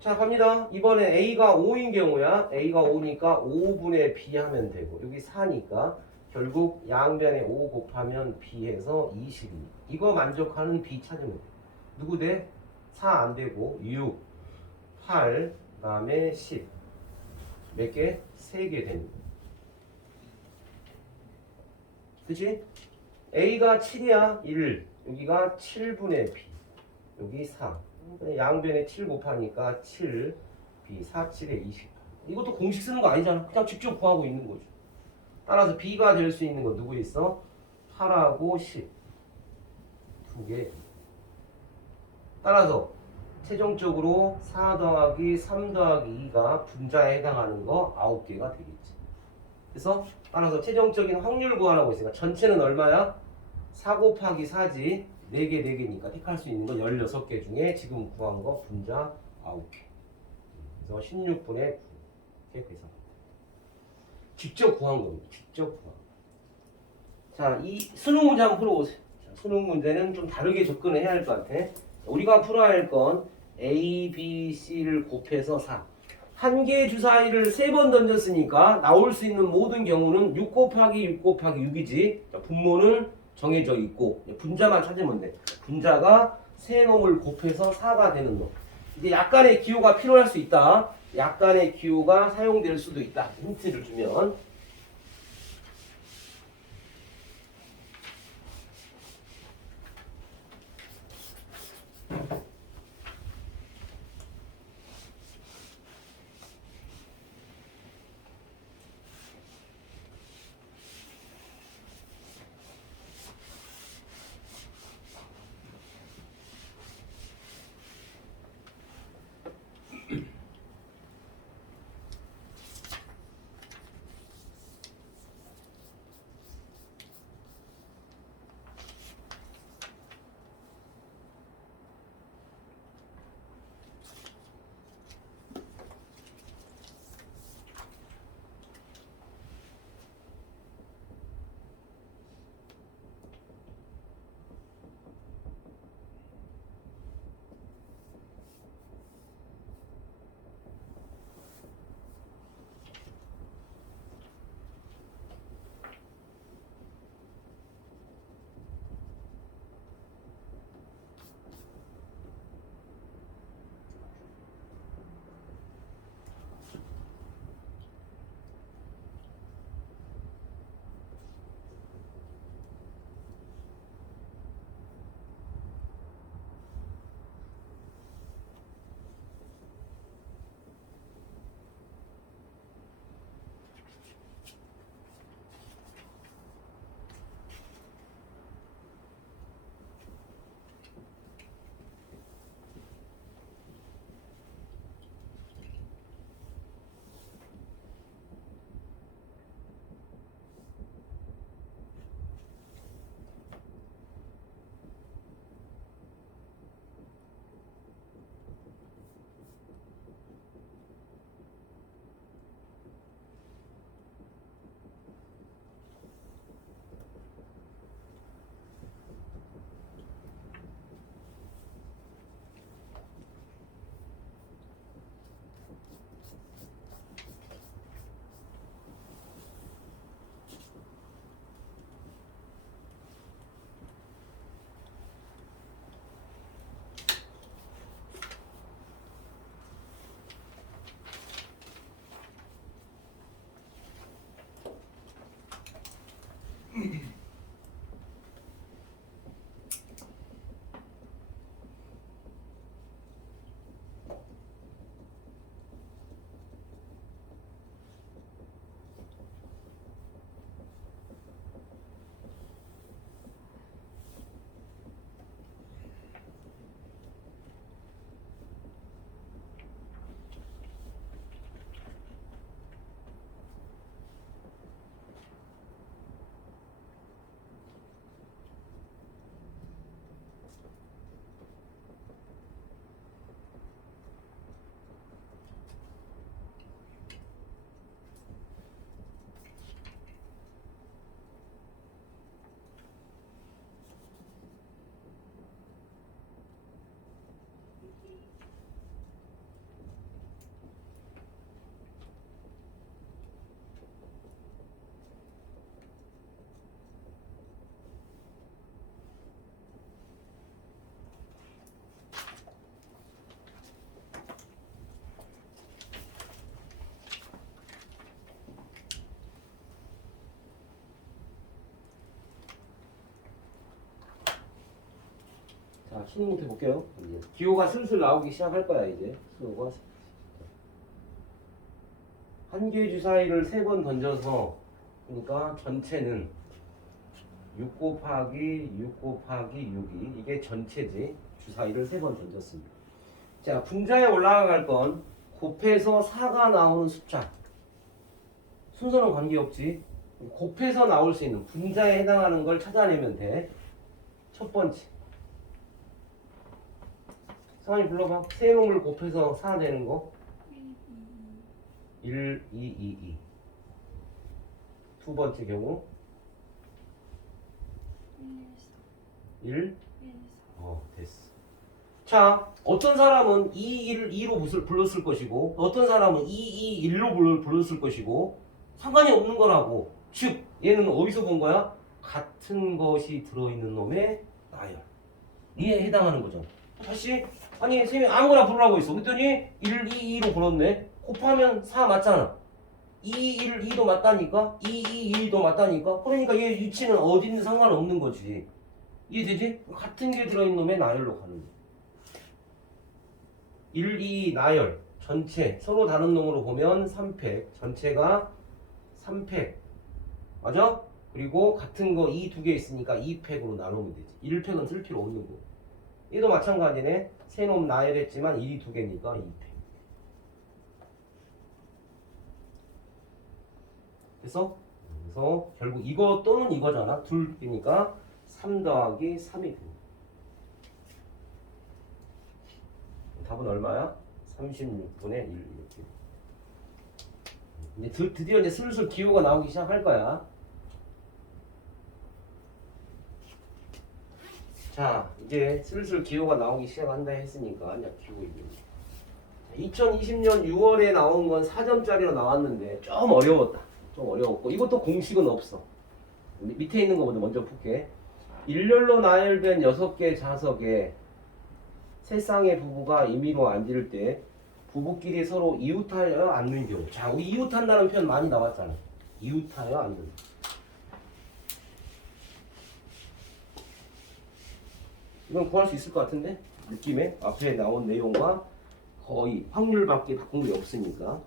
자 갑니다. 이번에 A가 5인 경우야. A가 5니까 5분의 B 하면 되고 여기 4니까 결국 양변에 5 곱하면 B해서 22. 이거 만족하는 B 찾으면 돼. 누구 돼? 4 안 되고 6, 8, 그 다음에 10. 몇 개? 3개 되는 거. 그치? A가 7이야. 1. 여기가 7분의 B. 여기 4. 양변에 7 곱하니까 7. B 4, 7에 28. 이것도 공식 쓰는 거 아니잖아. 그냥 직접 구하고 있는 거죠. 따라서 B가 될 수 있는 거 누구 있어? 8하고 10. 2개. 따라서 최종적으로 4 더하기 3 더하기 2가 분자에 해당하는 거 9개가 되겠지. 그래서 따라서 최종적인 확률 구하라고 있으니까 전체는 얼마야? 4 곱하기 4지. 4개 4개니까 택할 수 있는 거 16개 중에 지금 구한 거 분자 9개. 그래서 16분의 9 이렇게 계산. 직접 구한 겁니다. 직접 구한 거. 자, 이 수능 문제 한번 풀어보세요. 자, 수능 문제는 좀 다르게 접근을 해야 할 것 같아. 우리가 풀어야 할 건 A, B, C를 곱해서 4. 한 개의 주사위를 3번 던졌으니까 나올 수 있는 모든 경우는 6 곱하기 6 곱하기 6이지. 자, 분모는 정해져 있고 분자만 찾으면 돼. 분자가 3놈을 곱해서 4가 되는 놈. 이제 약간의 기호가 필요할 수 있다. 약간의 기호가 사용될 수도 있다. 힌트를 주면. 자, 수능부터 해볼게요. 이제 기호가 슬슬 나오기 시작할 거야 이제 수호가. 한 개의 주사위를 3번 던져서 그러니까 전체는 6 곱하기 6 곱하기 6이 이게 전체지. 주사위를 3번 던졌습니다. 자, 분자에 올라갈 건 곱해서 4가 나오는 숫자. 순서는 관계없지. 곱해서 나올 수 있는 분자에 해당하는 걸 찾아내면 돼. 첫 번째. 성환이 불러봐. 세 놈을 곱해서 4 되는 거. 1, 2, 2, 2. 두 번째 경우 1, 됐어. 자, 어떤 사람은 2, 1, 2로 불렀을 것이고 어떤 사람은 2, 2, 1로 불렀을 것이고 상관이 없는 거라고. 즉, 얘는 어디서 본 거야? 같은 것이 들어있는 놈의 나열. 이에 해당하는 거죠. 다시, 아니, 선생님이 아무거나 부르라고 했어. 그랬더니 1, 2, 2로 불렀네. 곱하면 4 맞잖아. 2, 1, 2도 맞다니까? 2, 2, 2도 맞다니까? 그러니까 얘 위치는 어딘지 상관없는 거지. 이해되지? 같은 게 들어있는 놈의 나열로 가는 거야. 1, 2 나열 전체 서로 다른 놈으로 보면 3팩 전체가 3팩 맞아? 그리고 같은 거 2 두 개 있으니까 2팩으로 나누면 되지. 1팩은 쓸 필요 없는 거. 얘도 마찬가지네. 세 놈 나열했지만 1이 두 개니까 2팩. 그래서 결국 이거 또는 이거잖아. 둘 개니까 3 더하기 3이 됩니다. 답은 얼마야? 36분의 1 이렇게. 이제 드디어 이제 슬슬 기호가 나오기 시작할 거야. 자, 이제 슬슬 기호가 나오기 시작한다 했으니까 이제 기호 이깁니다. 2020년 6월에 나온 건 4점짜리로 나왔는데 좀 어려웠다. 좀 어려웠고 이것도 공식은 없어. 밑에 있는 거부터 먼저 풀게. 일렬로 나열된 6개 자석에 세 쌍의 부부가 임의로 앉을 때 부부끼리 서로 이웃하여 앉는 경우. 자, 우리 이웃한다는 표현 많이 나왔잖아. 이웃하여 앉는. 이건 구할 수 있을 것 같은데? 느낌에 앞에 나온 내용과 거의 확률밖에 바꾼 게 없으니까.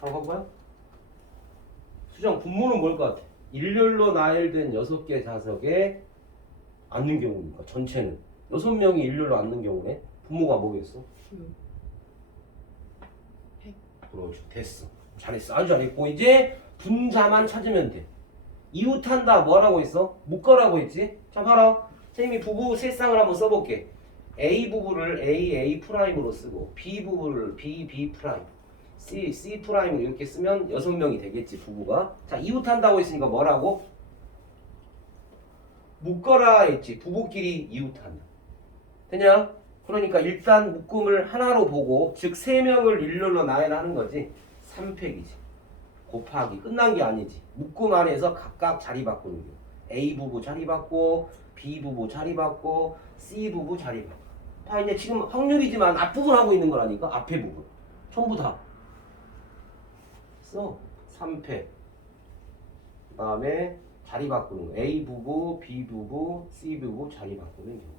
한번 봐봐요. 수정 분모는 뭘 것 같아? 일렬로 나열된 6개 자석에 앉는 경우니까 전체는 6명이 일렬로 앉는 경우네. 분모가 뭐겠어? 100. 그렇죠. 됐어. 잘했어. 아주 잘했고 이제 분자만 찾으면 돼. 이웃한다 뭐라고 했어? 묶어라고 했지? 자 봐라. 선생님이 부부 세 쌍을 한번 써볼게. A 부부를 A 프라임으로 쓰고 B 부부를 B 프라임 C 프라임으로 이렇게 쓰면 6명이 되겠지 부부가. 자 이웃한다고 했으니까 뭐라고? 묶어라 했지. 부부끼리 이웃한다. 되냐? 그러니까 일단 묶음을 하나로 보고 즉 3명을 일렬로 나열하는 거지. 3팩이지. 곱하기 끝난 게 아니지. 묶음 안에서 각각 자리 바꾸는 거. A 부부 자리 바꾸고 B 부부 자리 바꾸고 C 부부 자리 바꾸고. 다 이제 지금 확률이지만 앞부분 하고 있는 거라니까. 앞에 부분 전부 다 써. 3팩 그 다음에 자리 바꾸는 거. A 부부, B 부부, C 부부 자리 바꾸는 경우.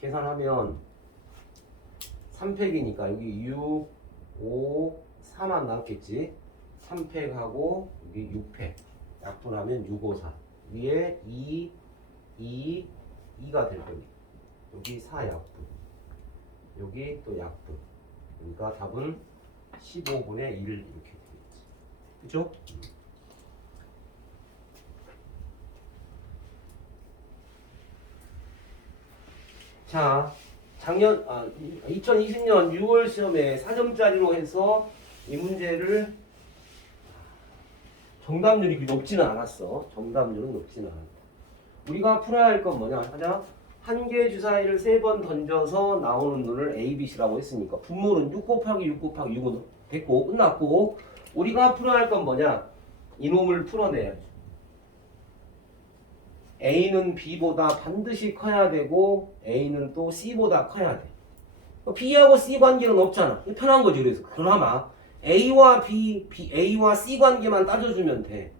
계산하면 3팩이니까 여기 6, 5, 4만 남겠지. 3팩하고 여기 6팩 약분하면 6, 5, 4 위에 2, 2가 될 겁니다. 여기 4 약분 여기 또 약분. 그러니까 답은 15분의 1 이렇게 되겠지. 그죠? 자, 2020년 6월 시험에 4점짜리로 해서 이 문제를 정답률이 높지는 않았어. 정답률은 높지는 않았다. 우리가 풀어야 할 건 뭐냐? 하자. 한 개의 주사위를 3번 던져서 나오는 놈을 A, B, C라고 했으니까 분모는 6 곱하기 6 곱하기 6은 됐고 끝났고 우리가 풀어야 할 건 뭐냐? 이놈을 풀어내야지. A는 B보다 반드시 커야 되고 A는 또 C보다 커야 돼. B하고 C 관계는 없잖아. 편한 거지. 그래서 그나마 A와 C 관계만 따져주면 돼.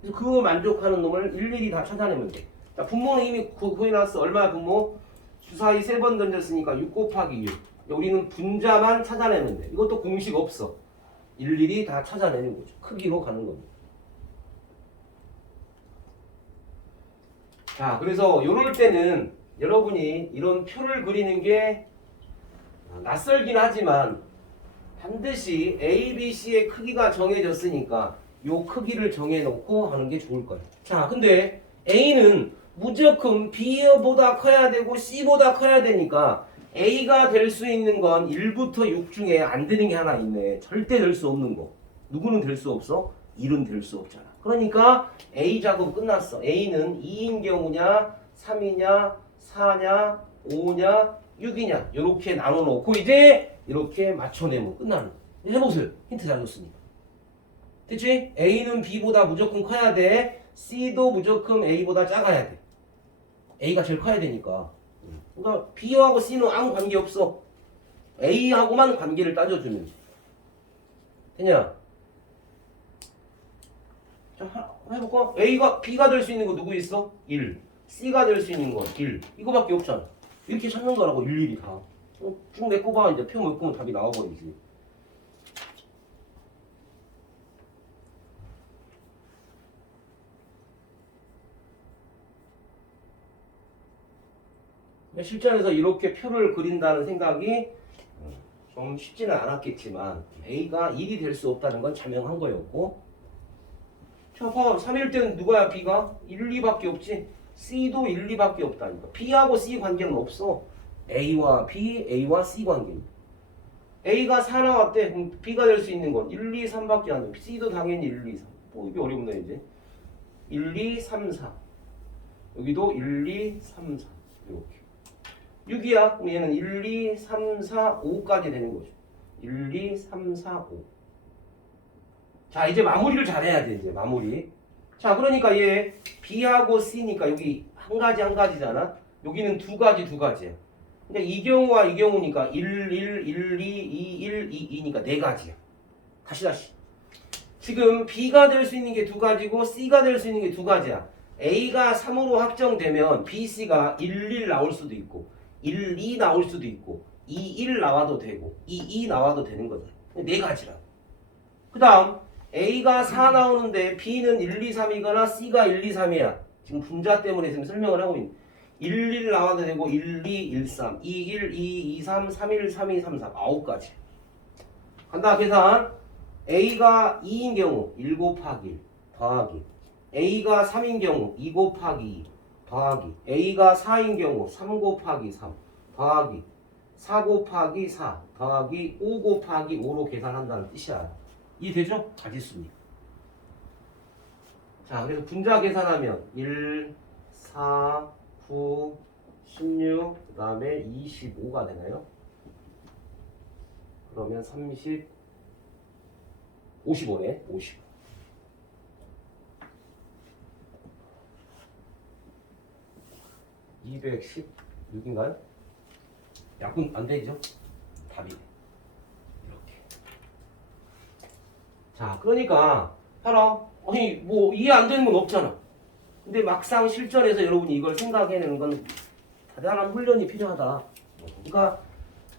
그래서 그거 만족하는 놈을 일일이 다 찾아내면 돼. 자, 분모는 이미 구해놨어. 얼마야 분모? 주사위 3번 던졌으니까 6 곱하기 6. 우리는 분자만 찾아내면 돼. 이것도 공식 없어. 일일이 다 찾아내는 거죠. 크기로 가는 겁니다. 자, 그래서 요럴 때는 여러분이 이런 표를 그리는 게 낯설긴 하지만 반드시 A, B, C의 크기가 정해졌으니까 요 크기를 정해놓고 하는 게 좋을 거예요. 자, 근데 A는 무조건 B보다 커야 되고 C보다 커야 되니까 A가 될 수 있는 건 1부터 6 중에 안 되는 게 하나 있네. 절대 될 수 없는 거. 누구는 될 수 없어? 1은 될 수 없잖아. 그러니까 A 작업 끝났어. A는 2인 경우냐, 3이냐, 4냐, 5냐, 6이냐 이렇게 나눠놓고 이제 이렇게 맞춰내면 끝나는 거야. 해보세요. 힌트 잘 줬으니까. 됐지? A는 B보다 무조건 커야 돼. C도 무조건 A보다 작아야 돼. A가 제일 커야 되니까. 그러니까 B하고 C는 아무 관계 없어. A하고만 관계를 따져주면 돼. 되냐? 자, 해볼까? B가 될 수 있는 거 누구 있어? 1. C가 될 수 있는 건 1. 이거밖에 없잖아. 이렇게 찾는 거라고 일일이 다. 쭉 메꿔봐. 이제 표 메꾸면 답이 나와버리지. 실전에서 이렇게 표를 그린다는 생각이 좀 쉽지는 않았겠지만 A가 1이 될 수 없다는 건 자명한 거였고, 자, 봐. 3일 때는 누가야? B가? 1, 2밖에 없지. C도 1, 2밖에 없다니까. B하고 C 관계는 없어. A와 B, A와 C 관계입니다. A가 4 나왔대. 그럼 B가 될 수 있는 건 1, 2, 3밖에 안 돼. C도 당연히 1, 2, 3. 뭐 이게 어렵네 이제. 1, 2, 3, 4. 여기도 1, 2, 3, 4. 이렇게. 6이야. 그럼 얘는 1, 2, 3, 4, 5까지 되는 거죠. 1, 2, 3, 4, 5. 자, 이제 마무리를 잘해야 돼. 이제 마무리. 자, 그러니까 얘 B하고 C니까 여기 한 가지잖아. 여기는 두 가지야. 그러니까 이 경우와 이 경우니까 1, 1, 1, 2, 2, 1, 2, 2니까 네 가지야. 다시. 지금 B가 될 수 있는 게 두 가지고 C가 될 수 있는 게 두 가지야. A가 3으로 확정되면 B, C가 1, 1 나올 수도 있고 1, 2 나올 수도 있고 2, 1 나와도 되고 2, 2 나와도 되는 거잖아. 네 가지라고. 그 다음 A가 4 나오는데 B는 1, 2, 3이거나 C가 1, 2, 3이야. 지금 분자 때문에 지금 설명을 하고 있는. 1, 1 나와도 되고 1, 2, 1, 3, 2, 1, 2, 2, 3, 3, 1, 3, 2, 3, 4 9가지. 간다 계산. A가 2인 경우 1 곱하기 1 더하기 A가 3인 경우 2 곱하기 2 더하기 A가 4인 경우 3 곱하기 3 더하기 4 곱하기 4 더하기 5 곱하기 5로 계산한다는 뜻이야. 이해되죠? 가지수입니다. 자, 그래서 분자 계산하면 1, 4, 9, 16, 그 다음에 25가 되나요? 그러면 30, 55네. 50. 216인가요? 약분 안 되죠? 답이 이렇게. 자, 그러니까 봐라. 아니 뭐 이해 안 되는 건 없잖아. 근데 막상 실전에서 여러분이 이걸 생각해내는 건 대단한 훈련이 필요하다. 그러니까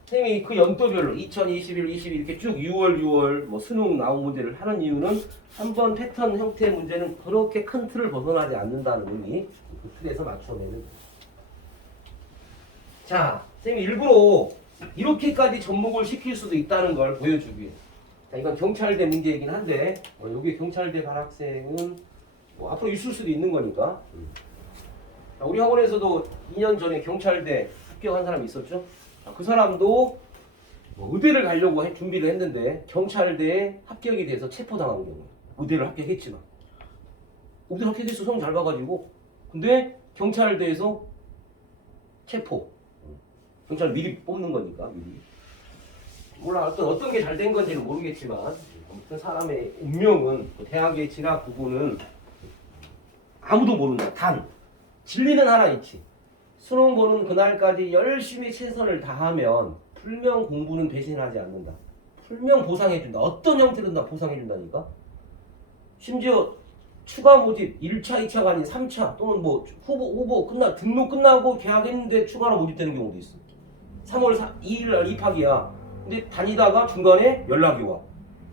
선생님이 그 연도별로 2021, 22 이렇게 쭉 6월 뭐 수능 나온 문제를 하는 이유는 한번 패턴 형태의 문제는 그렇게 큰 틀을 벗어나지 않는다는 의미. 그 틀에서 맞춰내는 거예요. 자, 선생님이 일부러 이렇게까지 접목을 시킬 수도 있다는 걸 보여주기 위해. 자, 이건 경찰대 문제이긴 한데 여기 경찰대 반 학생은 뭐 앞으로 있을 수도 있는 거니까. 자, 우리 학원에서도 2년 전에 경찰대 합격한 사람이 있었죠. 자, 그 사람도 뭐 의대를 가려고 준비를 했는데 경찰대에 합격이 돼서 체포당한 경우. 의대를 합격했지만 의대 합격했어. 성적 잘 봐가지고. 근데 경찰대에서 체포. 경찰 미리 뽑는 거니까 미리. 몰라 어떤 게 잘 된 건지는 모르겠지만 아무튼 사람의 운명은 대학의 진학 부분은 아무도 모른다. 단 진리는 하나 있지. 수능 보는 그날까지 열심히 최선을 다하면 풀명 공부는 배신하지 않는다. 풀면 보상해준다. 어떤 형태든 다 보상해준다니까. 심지어 추가 모집 1차, 2차가 아닌 3차 또는 뭐 후보 등록 끝나고 계약했는데 추가로 모집되는 경우도 있어. 3월 2일 날 입학이야. 근데 다니다가 중간에 연락이 와.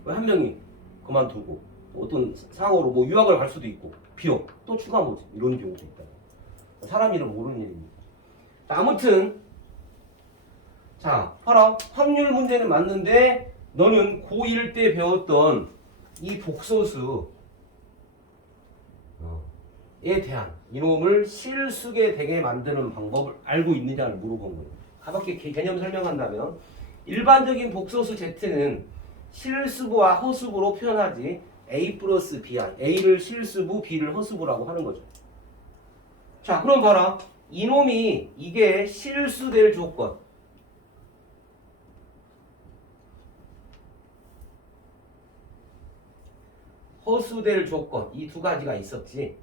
한 명이 그만두고 어떤 사고로 뭐 유학을 갈 수도 있고 비용 또 추가 모집 이런 경우도 있다. 사람 이름 모르는 일입니다. 자, 아무튼 자 봐라. 확률 문제는 맞는데 너는 고1 때 배웠던 이 복소수에 대한 이놈을 실수게 되게 만드는 방법을 알고 있느냐를 물어본 거예요. 가볍게 개념 설명한다면 일반적인 복소수 Z는 실수부와 허수부로 표현하지 A 플러스 B야. A를 실수부, B를 허수부라고 하는 거죠. 자, 그럼 봐라. 이놈이 이게 실수될 조건. 허수될 조건. 이 두 가지가 있었지.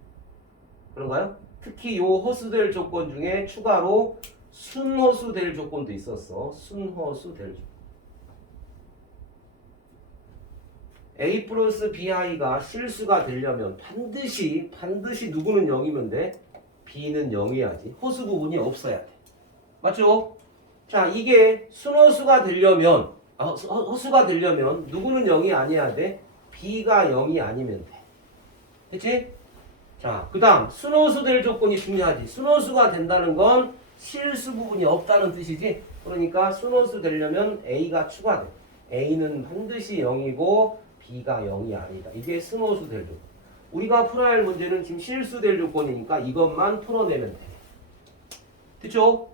그런가요? 특히 요 허수될 조건 중에 추가로 순허수될 조건도 있었어. 순허수될 조건. A 플러스 BI가 실수가 되려면 반드시 누구는 0이면 돼? B는 0이야지. 허수 부분이 없어야 돼. 맞죠? 자, 이게 순허수가 되려면 허수가 되려면 누구는 0이 아니어야 돼? B가 0이 아니면 돼. 그치? 자, 그 다음 순허수 될 조건이 중요하지. 순허수가 된다는 건 실수 부분이 없다는 뜻이지. 그러니까 순허수 되려면 A가 추가돼. A는 반드시 0이고 B가 0이 아니다. 이게 순허수 될 조건. 우리가 풀어야 할 문제는 지금 실수 될 조건이니까 이것만 풀어내면 돼. 됐죠?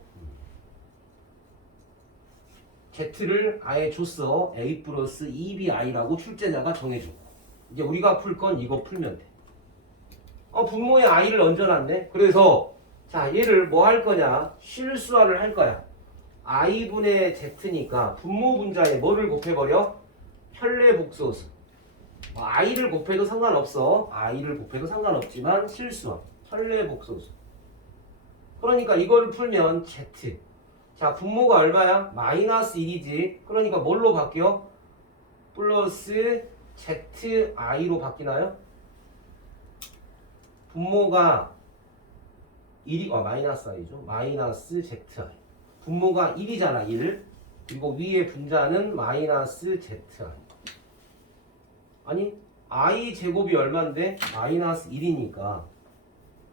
Z를 아예 줬어. A 플러스 2BI라고 출제자가 정해주고. 이제 우리가 풀 건 이거 풀면 돼. 분모에 I를 얹어놨네. 그래서 자 얘를 뭐 할 거냐? 실수화를 할 거야. I분의 Z니까 분모 분자에 뭐를 곱해버려? 편례 복소수. I를 곱해도 상관없어. I를 곱해도 상관없지만 실수화. 편례 복소수. 그러니까 이걸 풀면 Z. 자, 분모가 얼마야? 마이너스 1이지. 그러니까 뭘로 바뀌어? 플러스 ZI로 바뀌나요? 분모가 1이, 마이너스 I죠. 마이너스 ZI. 분모가 1이잖아, 1. 그리고 위에 분자는 마이너스 ZI. 아니, I 제곱이 얼만데? 마이너스 1이니까.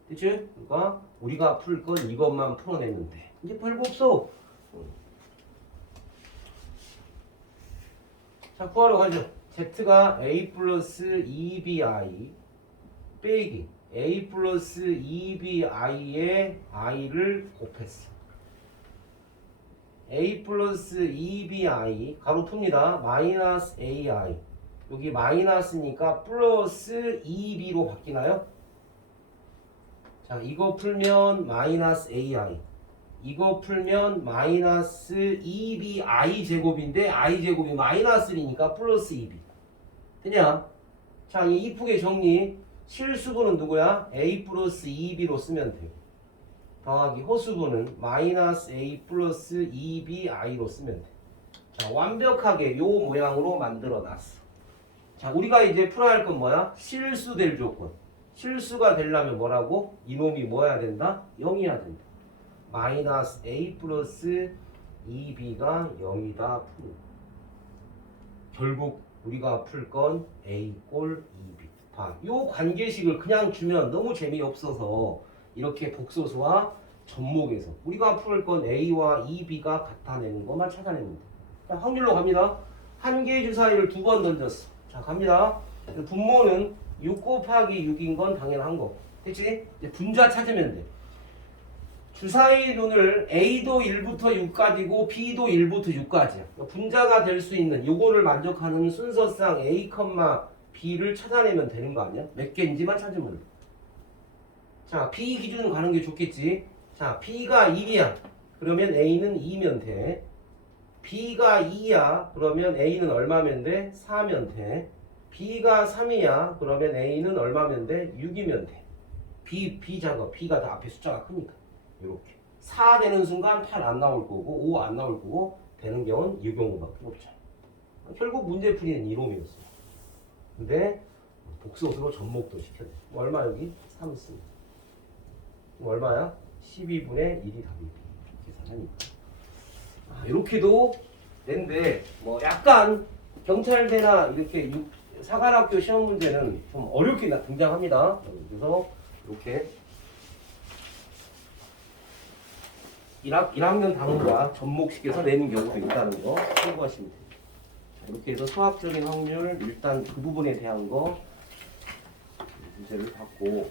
그치? 그러니까 우리가 풀 건 이것만 풀어내면 돼. 이제 별거 없어. 자, 구하러 가죠. Z가 A 플러스 2BI 빼기 A 플러스 2BI에 I를 곱했어. A 플러스 2BI 가로 풉니다. 마이너스 AI 여기 마이너스니까 플러스 2B로 바뀌나요? 자, 이거 풀면 마이너스 AI 이거 풀면 마이너스 2BI 제곱인데 I 제곱이 마이너스 1이니까 플러스 2B 되냐? 자, 이쁘게 정리. 실수분은 누구야? A 플러스 2B로 쓰면 돼요. 더하기 허수분은 마이너스 A 플러스 2BI로 쓰면 돼. 자, 완벽하게 요 모양으로 만들어 놨어. 자, 우리가 이제 풀어야 할 건 뭐야? 실수될 조건. 실수가 되려면 뭐라고? 이놈이 뭐야 된다? 0이어야 된다. 마이너스 A 플러스 2B가 0이다. 결국 우리가 풀 건 A 꼴 2B. 봐, 요 관계식을 그냥 주면 너무 재미없어서 이렇게 복소수와 접목에서 우리가 풀 건 A와 2B가 같아내는 것만 찾아내면 돼. 자, 확률로 갑니다. 한 개의 주사위를 두 번 던졌어. 자, 갑니다. 분모는 6 곱하기 6인 건 당연한 거. 그치? 이제 분자 찾으면 돼. 주사위 눈을 A도 1부터 6까지고 B도 1부터 6까지야. 분자가 될 수 있는 요거를 만족하는 순서상 A, B를 찾아내면 되는 거 아니야? 몇 개인지만 찾으면 돼. 자, B 기준 가는 게 좋겠지. 자, B가 1이야. 그러면 A는 2면 돼. B가 2야. 그러면 A는 얼마면 돼? 4면 돼. B가 3이야. 그러면 A는 얼마면 돼? 6이면 돼. B 작업. B가 다 앞에 숫자가 크니까. 이렇게. 4 되는 순간 8 안 나올 거고 5 안 나올 거고 되는 경우는 이 경우밖에 없죠. 결국 문제풀이는 이놈이었어. 근데 복소수로 접목도 시켜야 돼. 뭐 얼마 여기? 3 있습니다. 얼마야? 12분의 1이 답이 계산하니까. 이렇게도 되는데 뭐 약간 경찰대나 이렇게 사관학교 시험 문제는 좀 어렵게 등장합니다. 그래서 이렇게 1학년 단원과 접목시켜서 내는 경우도 있다는 거 참고하시면 됩니다. 이렇게 해서 수학적인 확률 일단 그 부분에 대한 거 문제를 받고,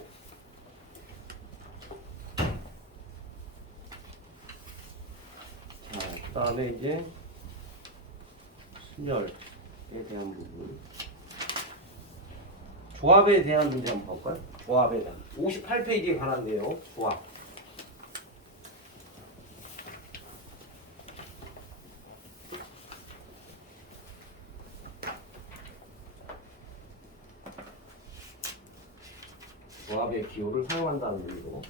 자, 그 다음에 이제 순열에 대한 부분, 조합에 대한 문제 한번 볼까요? 조합에 대한 58페이지에 관한데요. 조합. 조합의 기호를 사용한다는 의미로.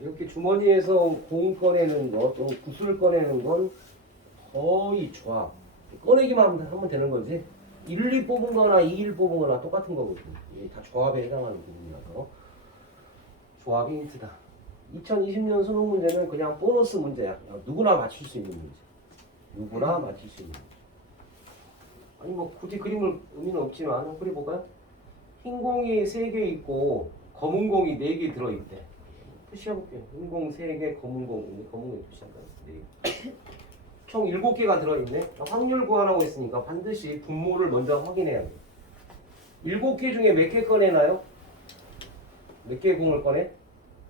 이렇게 주머니에서 공 꺼내는 거, 또 구슬 꺼내는 건 거의 조합. 꺼내기만 하면 되는 거지. 1, 2 뽑은 거나 2, 1 뽑은 거나 똑같은 거거든. 이게 다 조합에 해당하는 부분이라서. 조합이 힌트다. 2020년 수능 문제는 그냥 보너스 문제야. 누구나 맞출 수 있는 문제. 누구나 맞출 수 있는 문제. 아니 뭐 굳이 그림을 의미는 없지만 한번 그려볼까요? 흰 공이 3개 있고 검은 공이 4개 들어있대. 표시해볼게. 흰공 3개, 검은 공, 검은 공 표시한다. 네. 총 7개가 들어있네. 확률 구하라고 했으니까 반드시 분모를 먼저 확인해야 돼. 7개 중에 몇 개 꺼내나요? 몇 개의 공을 꺼내?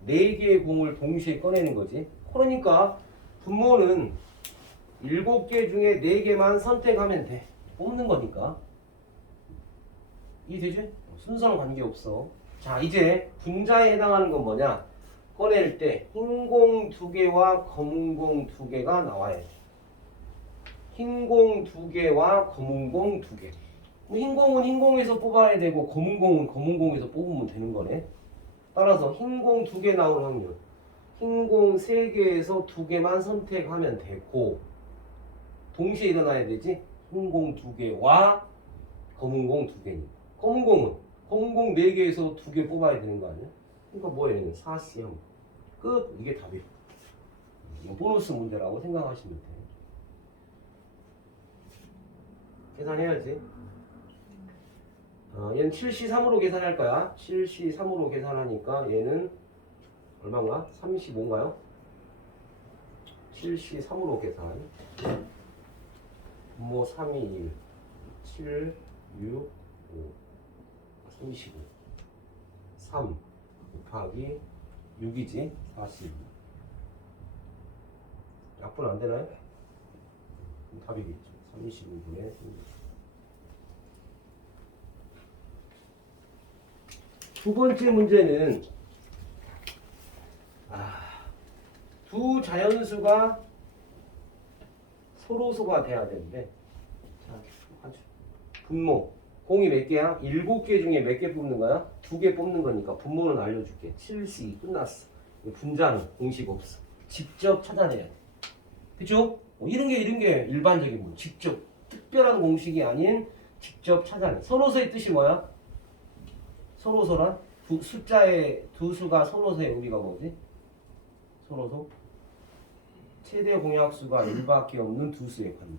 4개의 공을 동시에 꺼내는 거지. 그러니까 분모는 7개 중에 4개만 선택하면 돼. 뽑는 거니까. 이해되지? 순서는 관계없어. 자, 이제 분자에 해당하는 건 뭐냐? 꺼낼 때 흰 공 2개와 검은 공 2개가 나와야 돼. 흰 공 2개와 검은 공 2개. 흰 공은 흰 공에서 뽑아야 되고 검은 공은 검은 공에서 뽑으면 되는 거네. 따라서 흰 공 2개 나올 확률. 흰 공 3개에서 2개만 선택하면 되고 동시에 일어나야 되지. 흰 공 2개와 검은 공 2개니. 검은 공 4개에서 2개 뽑아야 되는 거 아니야? 그러니까 뭐예요? 4C 끝. 이게 답이에요. 이거 보너스 문제라고 생각하시면 돼. 계산해야지. 얘는 7C3으로 계산할 거야. 7C3으로 계산하니까 얘는 얼마인가? 35인가요? 7C3으로 계산. 분모 3이 1, 7, 6, 5, 35. 3 곱하기 6이지. 40. 약분 안 되나요? 답이겠죠. 35분의 36. 두 번째 문제는 두 자연수가 서로소가 돼야 되는데, 자, 분모 공이 몇 개야? 7개 중에 몇 개 뽑는 거야? 2개 뽑는 거니까 분모는 알려줄게. 7C 끝났어. 분자는 공식 없어. 직접 찾아내야 돼. 그쵸? 이런 게 일반적인 문. 직접 특별한 공식이 아닌 직접 찾아내. 서로소의 뜻이 뭐야? 서로소란 숫자의 두 수가 서로소의 의미가 뭐지? 서로소 최대 공약수가 1밖에 없는 두 수의 관계.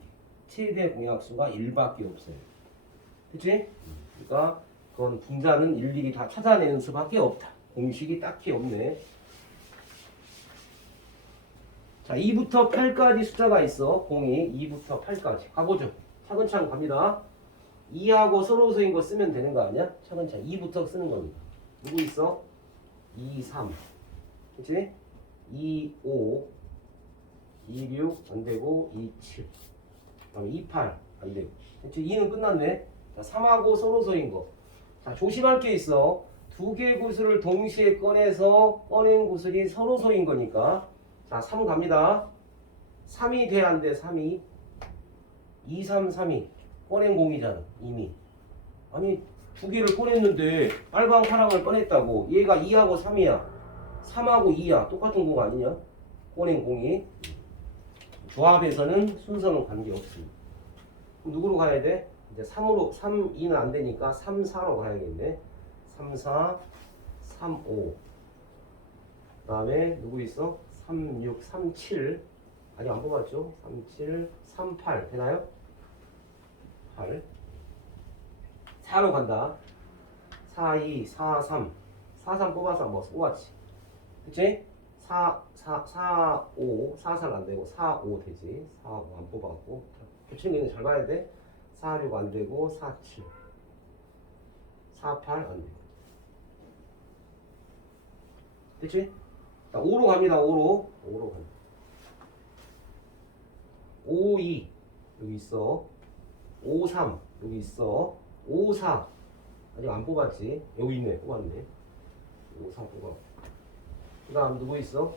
최대 공약수가 1밖에 없어요. 그치? 그러니까 그건 분자는 일일이 다 찾아내는 수밖에 없다. 공식이 딱히 없네. 자, 2부터 8까지 숫자가 있어. 공이 2부터 8까지. 가보죠. 차근차근 갑니다. 2하고 서로소인 거 쓰면 되는 거 아니야? 차근차근 2부터 쓰는 겁니다. 누구 있어? 2, 3. 그치? 2, 5. 2, 6 안되고 2, 7. 그 다음에 2, 8 안되고. 그치? 2는 끝났네. 자, 3하고 서로소인 거. 자, 조심할 게 있어. 두 개의 구슬을 동시에 꺼내서 꺼낸 구슬이 서로소인 거니까. 자, 3 갑니다. 3이 돼, 안 돼? 3이. 2, 3, 3이. 꺼낸 공이잖아, 이미. 아니, 두 개를 꺼냈는데 빨강, 파랑을 꺼냈다고. 얘가 2하고 3이야. 3하고 2야. 똑같은 공 아니냐? 꺼낸 공이. 조합에서는 순서는 관계없습니다. 그럼 누구로 가야 돼? 이제 3으로, 3, 2는 안 되니까 3, 4로 가야겠네. 3, 4, 3, 5. 그 다음에 누구 있어? 3, 6, 3, 7. 아직 안 뽑았죠? 3, 7, 3, 8. 되나요? 8. 4로 간다. 4, 2, 4, 3. 4, 3 뽑아서 뭐 뽑았지. 그치? 4, 5. 4, 4는 안 되고 4, 5 되지. 4, 5 안 뽑았고. 교체는 잘 봐야 돼. 4, 6 안 되고 4, 7. 4, 8 안 되고. 됐지? 자, 5로 갑니다. 5로. 5로 갑니다. 5, 2. 여기 있어. 5, 3. 여기 있어. 5, 4. 아직 안 뽑았지. 여기 있네. 뽑았네. 5, 4 뽑아. 그 다음 누구 있어?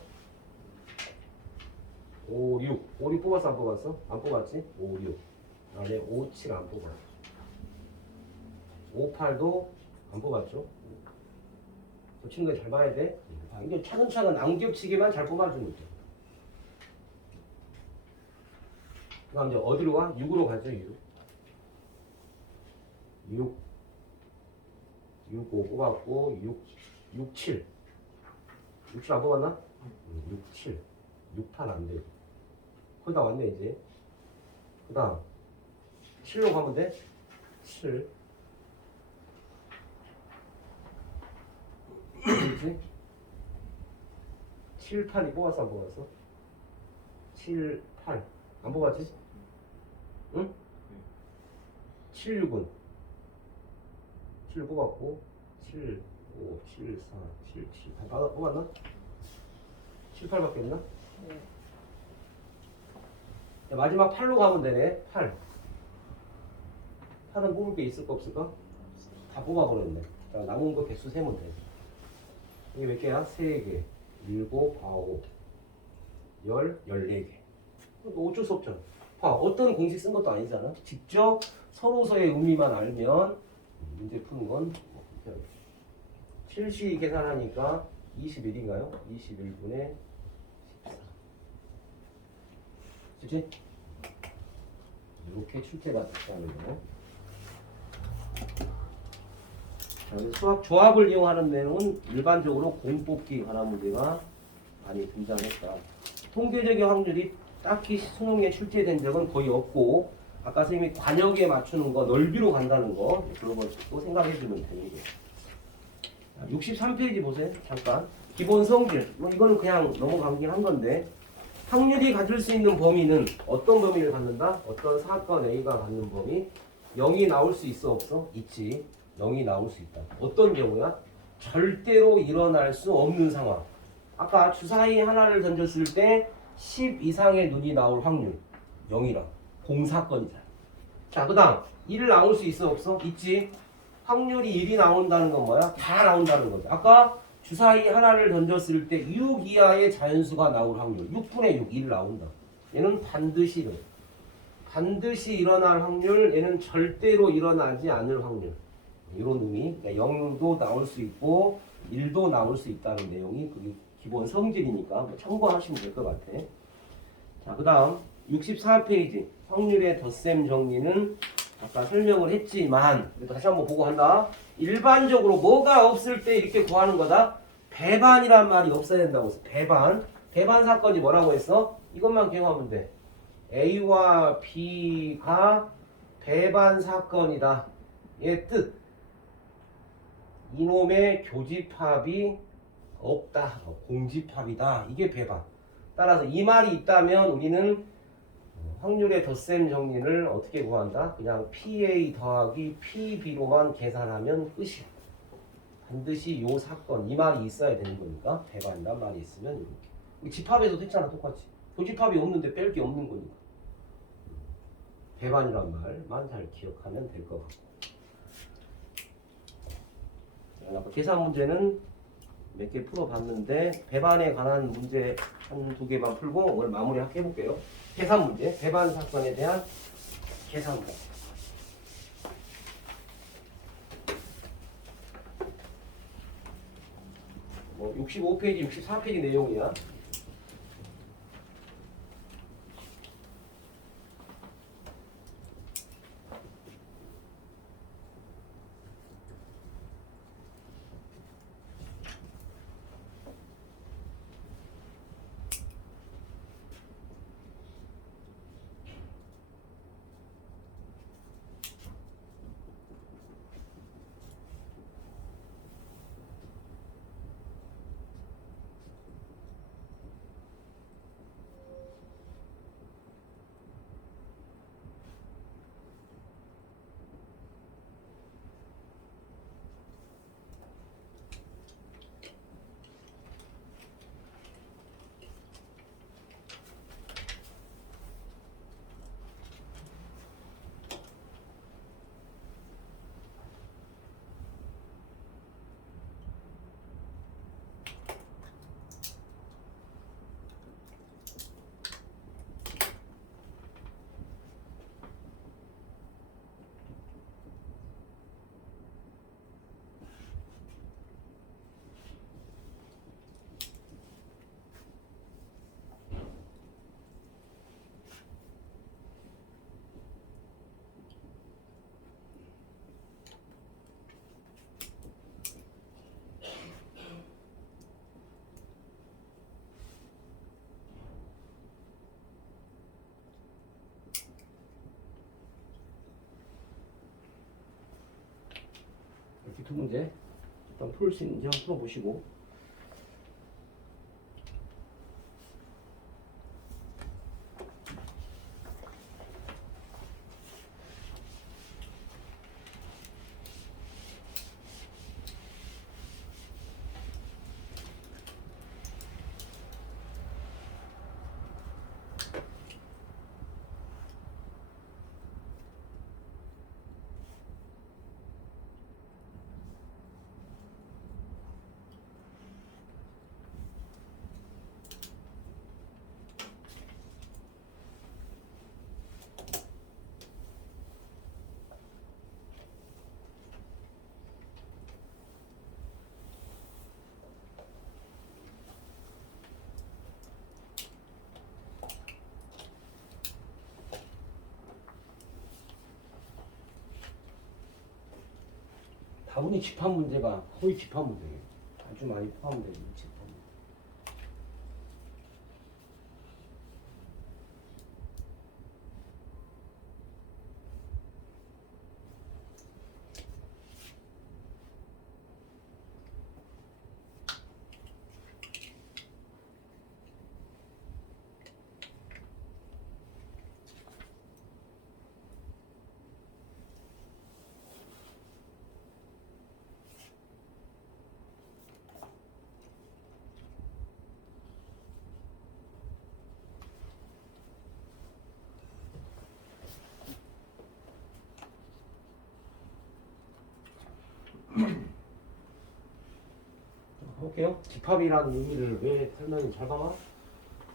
5, 6. 5, 6 뽑았어? 안 뽑았어? 안 뽑았지? 5, 6. 그 다음에 5, 7 안 뽑아. 5, 8도 안 뽑았죠? 겹치는 거 잘 봐야 돼. 이게 차근차근 안 겹치게만 잘 뽑아주면 돼. 그 다음 이제 어디로 가? 6으로 가죠. 6. 6, 5 뽑았고 6, 7. 6, 7 안 뽑았나? 6, 7. 6, 8 안 돼. 거의 다 왔네 이제. 그 다음 7로 가면 돼? 7. 그렇지? 7, 8이 뽑았어 안 뽑았어? 7, 8 안 뽑았지? 응? 7, 6은 7 뽑았고 7, 5, 7, 4, 7, 7, 8 뽑았나? 7, 8밖에 없나? 네. 자, 마지막 8로 가면 되네. 8. 8은 뽑을 게 있을까 없을까? 다 뽑아버렸네. 자, 남은 거 개수 세면 돼. 이게 몇 개야? 3개, 7, 9, 10, 14개. 어쩔 수 없잖아. 봐, 어떤 공식 쓴 것도 아니잖아. 직접 서로서의 의미만 알면 문제 푸는 건 7시 계산하니까 21인가요? 21분의 14. 그치? 이렇게 출제가 됐다는 거. 자, 수학 조합을 이용하는 내용은 일반적으로 공뽑기 관한 문제가 많이 등장했다. 통계적인 확률이 딱히 수능에 출제된 적은 거의 없고, 아까 선생님이 관역에 맞추는 거, 넓이로 간다는 거, 그런 것도 생각해 주면 되는 거예요. 63페이지 보세요. 잠깐. 기본 성질. 뭐 이거는 그냥 넘어가긴 한 건데, 확률이 가질 수 있는 범위는 어떤 범위를 갖는다? 어떤 사건 A가 갖는 범위? 0이 나올 수 있어 없어? 있지. 0이 나올 수 있다. 어떤 경우야? 절대로 일어날 수 없는 상황. 아까 주사위 하나를 던졌을 때 10 이상의 눈이 나올 확률 0이라. 공사건이잖아. 자, 그 다음 1 나올 수 있어 없어? 있지. 확률이 1이 나온다는 건 뭐야? 다 나온다는 거죠. 아까 주사위 하나를 던졌을 때 6 이하의 자연수가 나올 확률 6분의 6, 1 나온다. 얘는 반드시 일어나. 반드시 일어날 확률, 얘는 절대로 일어나지 않을 확률. 이런 의미. 그러니까 0도 나올 수 있고 1도 나올 수 있다는 내용이 그게 기본 성질이니까 뭐 참고하시면 될 것 같아. 자, 그 다음 64페이지 확률의 덧셈 정리는 아까 설명을 했지만 그래도 다시 한번 보고 한다. 일반적으로 뭐가 없을 때 이렇게 구하는 거다. 배반이란 말이 없어야 된다고 했어. 배반. 배반 사건이 뭐라고 했어? 이것만 기억하면 돼. A와 B가 배반 사건이다. 얘 뜻. 이놈의 교집합이 없다. 공집합이다. 이게 배반. 따라서 이 말이 있다면 우리는 확률의 덧셈 정리를 어떻게 구한다? 그냥 PA 더하기 PB로만 계산하면 끝이야. 반드시 요 사건, 이 말이 있어야 되는 거니까 배반이란 말이 있으면 이렇게. 집합에서도 했잖아, 똑같이. 교집합이 없는데 뺄 게 없는 거니까. 배반이란 말만 잘 기억하면 될 것 같고. 계산 문제는 몇 개 풀어봤는데 배반에 관한 문제 한두 개만 풀고 오늘 마무리 해볼게요. 계산 문제, 배반 사건에 대한 계산 문제. 뭐 65페이지, 64페이지 내용이야. 이렇게 두 문제 일단 풀 수 있는지 한번 풀어보시고 다분히 집합 문제가 거의 집합 문제예요. 아주 많이 포함되는 집합 문제. 볼게요. 집합이라는 의미를 왜 설명이 잘 봐봐.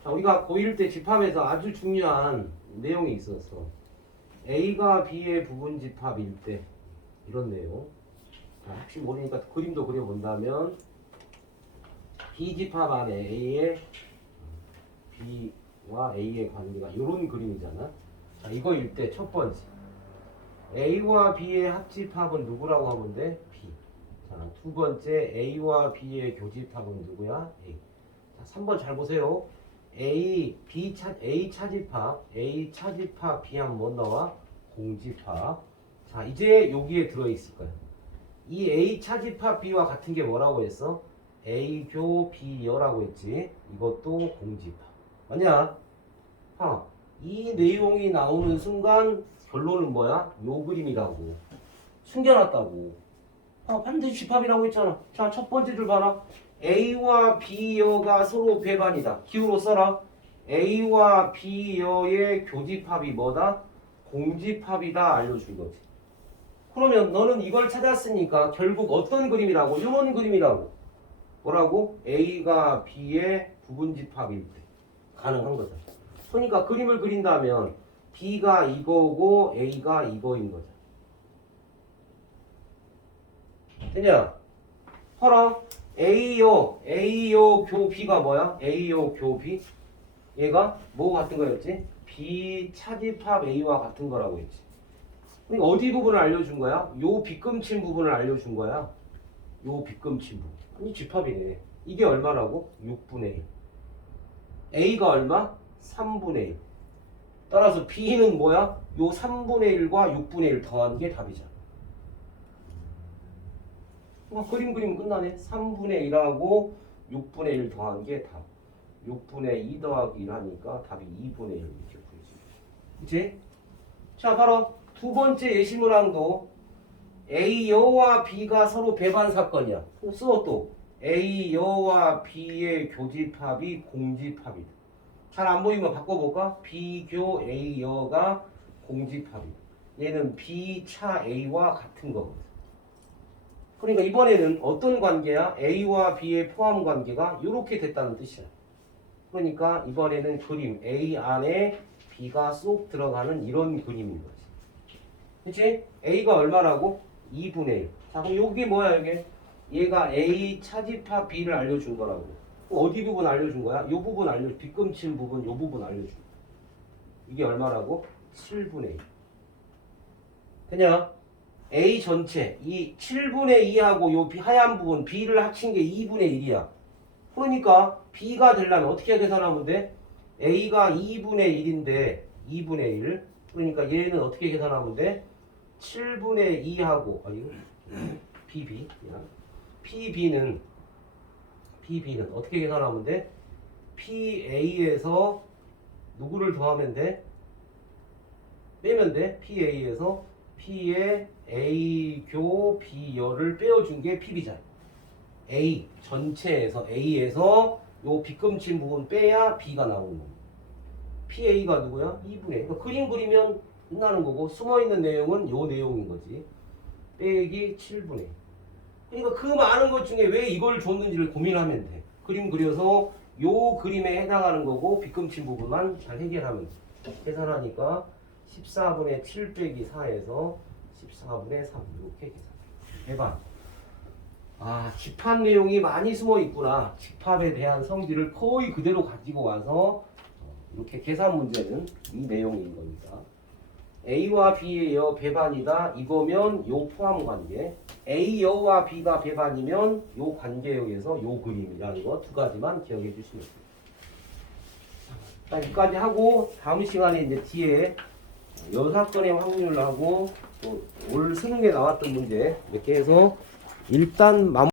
자, 우리가 고1 때 집합에서 아주 중요한 내용이 있었어. A가 B의 부분 집합일 때 이런 내용. 자, 혹시 모르니까 그림도 그려본다면 B 집합 안에 A의 B와 A의 관계가 이런 그림이잖아. 자, 이거일 때 첫 번째 A와 B의 합집합은 누구라고 하면 돼? B. 자, 두 번째 A와 B의 교집합은 누구야? A. 자, 3번 잘 보세요. A 차집합 B 하면 뭐 나와? 공집합. 자, 이제 여기에 들어있을 거야. 이 A 차집합 B와 같은 게 뭐라고 했어? A 교 B여라고 했지. 이것도 공집합. 맞냐? 이 내용이 나오는 순간 결론은 뭐야? 요 그림이라고. 숨겨놨다고. 반드시 집합이라고 했잖아. 자, 첫 번째 줄 봐라. A와 B여가 서로 배반이다. 기호로 써라. A와 B여의 교집합이 뭐다? 공집합이다 알려준 거지. 그러면 너는 이걸 찾았으니까 결국 어떤 그림이라고? 이런 그림이라고. 뭐라고? A가 B의 부분집합일 때 가능한 거죠. 그러니까 그림을 그린다면 B가 이거고 A가 이거인 거죠. 되냐? 봐라. A요 교 B가 뭐야? A요 교 B. 얘가 뭐 같은 거였지? B 차집합 A와 같은 거라고 했지. 그러니까 어디 부분을 알려준 거야? 요 빗금친 부분을 알려준 거야. 요 빗금친 부분. 아니 집합이네. 이게 얼마라고? 6분의 1. A가 얼마? 3분의 1. 따라서 B는 뭐야? 요 3분의 1과 6분의 1 더한 게 답이잖아. 그림 끝나네. 3분의 1하고 6분의 1 더한 게 답. 6분의 2 더하기 1 하니까 답이 2분의 1 이렇게 보이지. 그치? 자, 바로 두 번째 예시문항도 A여와 B가 서로 배반 사건이야. 써 또. A여와 B의 교집합이 공집합이다. 잘 안 보이면 바꿔볼까? B교 A여가 공집합이다. 얘는 B차 A와 같은 거거든. 그러니까 이번에는 어떤 관계야? A와 B의 포함 관계가 이렇게 됐다는 뜻이야. 그러니까 이번에는 그림 A 안에 B가 쏙 들어가는 이런 그림인 거지. 그치? A가 얼마라고? 2분의 1. 자, 그럼 여기 뭐야, 이게? 얘가 A 차집합 B를 알려준 거라고. 어디 부분 알려준 거야? 요 부분 빗금친 부분, 요 부분 알려준 거야. 이게 얼마라고? 7분의 1. 그냥 A 전체, 이 7분의 2하고 요 하얀 부분 B를 합친 게 2분의 1이야. 그러니까 B가 되려면 어떻게 계산하면 돼? A가 2분의 1인데 2분의 1. 그러니까 얘는 어떻게 계산하면 돼? 7분의 2하고 PB는 어떻게 계산하면 돼? PA에서 누구를 더하면 돼? 빼면 돼. PA에서 P의 A교 B열을 빼어준 게 PB잖아. A 전체에서 A에서 요 빗금친 부분 빼야 B가 나오는 거고. PA가 누구야? 2분의 1. 그러니까 그림 그리면 끝나는 거고 숨어있는 내용은 요 내용인 거지. 빼기 7분의 1. 그러니까 그 많은 것 중에 왜 이걸 줬는지를 고민하면 돼. 그림 그려서 요 그림에 해당하는 거고 빗금친 부분만 잘 해결하면 돼. 계산하니까 14분의 7 빼기 4에서 14분의 3 이렇게 계산. 대박. 집합 내용이 많이 숨어 있구나. 집합에 대한 성질을 거의 그대로 가지고 와서 이렇게 계산 문제는 이 내용인 겁니다. A와 B의 배반이다. 이거면 요 포함 관계. A여와 B가 배반이면 요 관계역에서 요 그림이라는 거 두 가지만 기억해 주시면 돼요. 자, 여기까지 하고 다음 시간에 이제 뒤에 여 사건의 확률하고 또 올 수능에 나왔던 문제 이렇게 해서 일단 마무리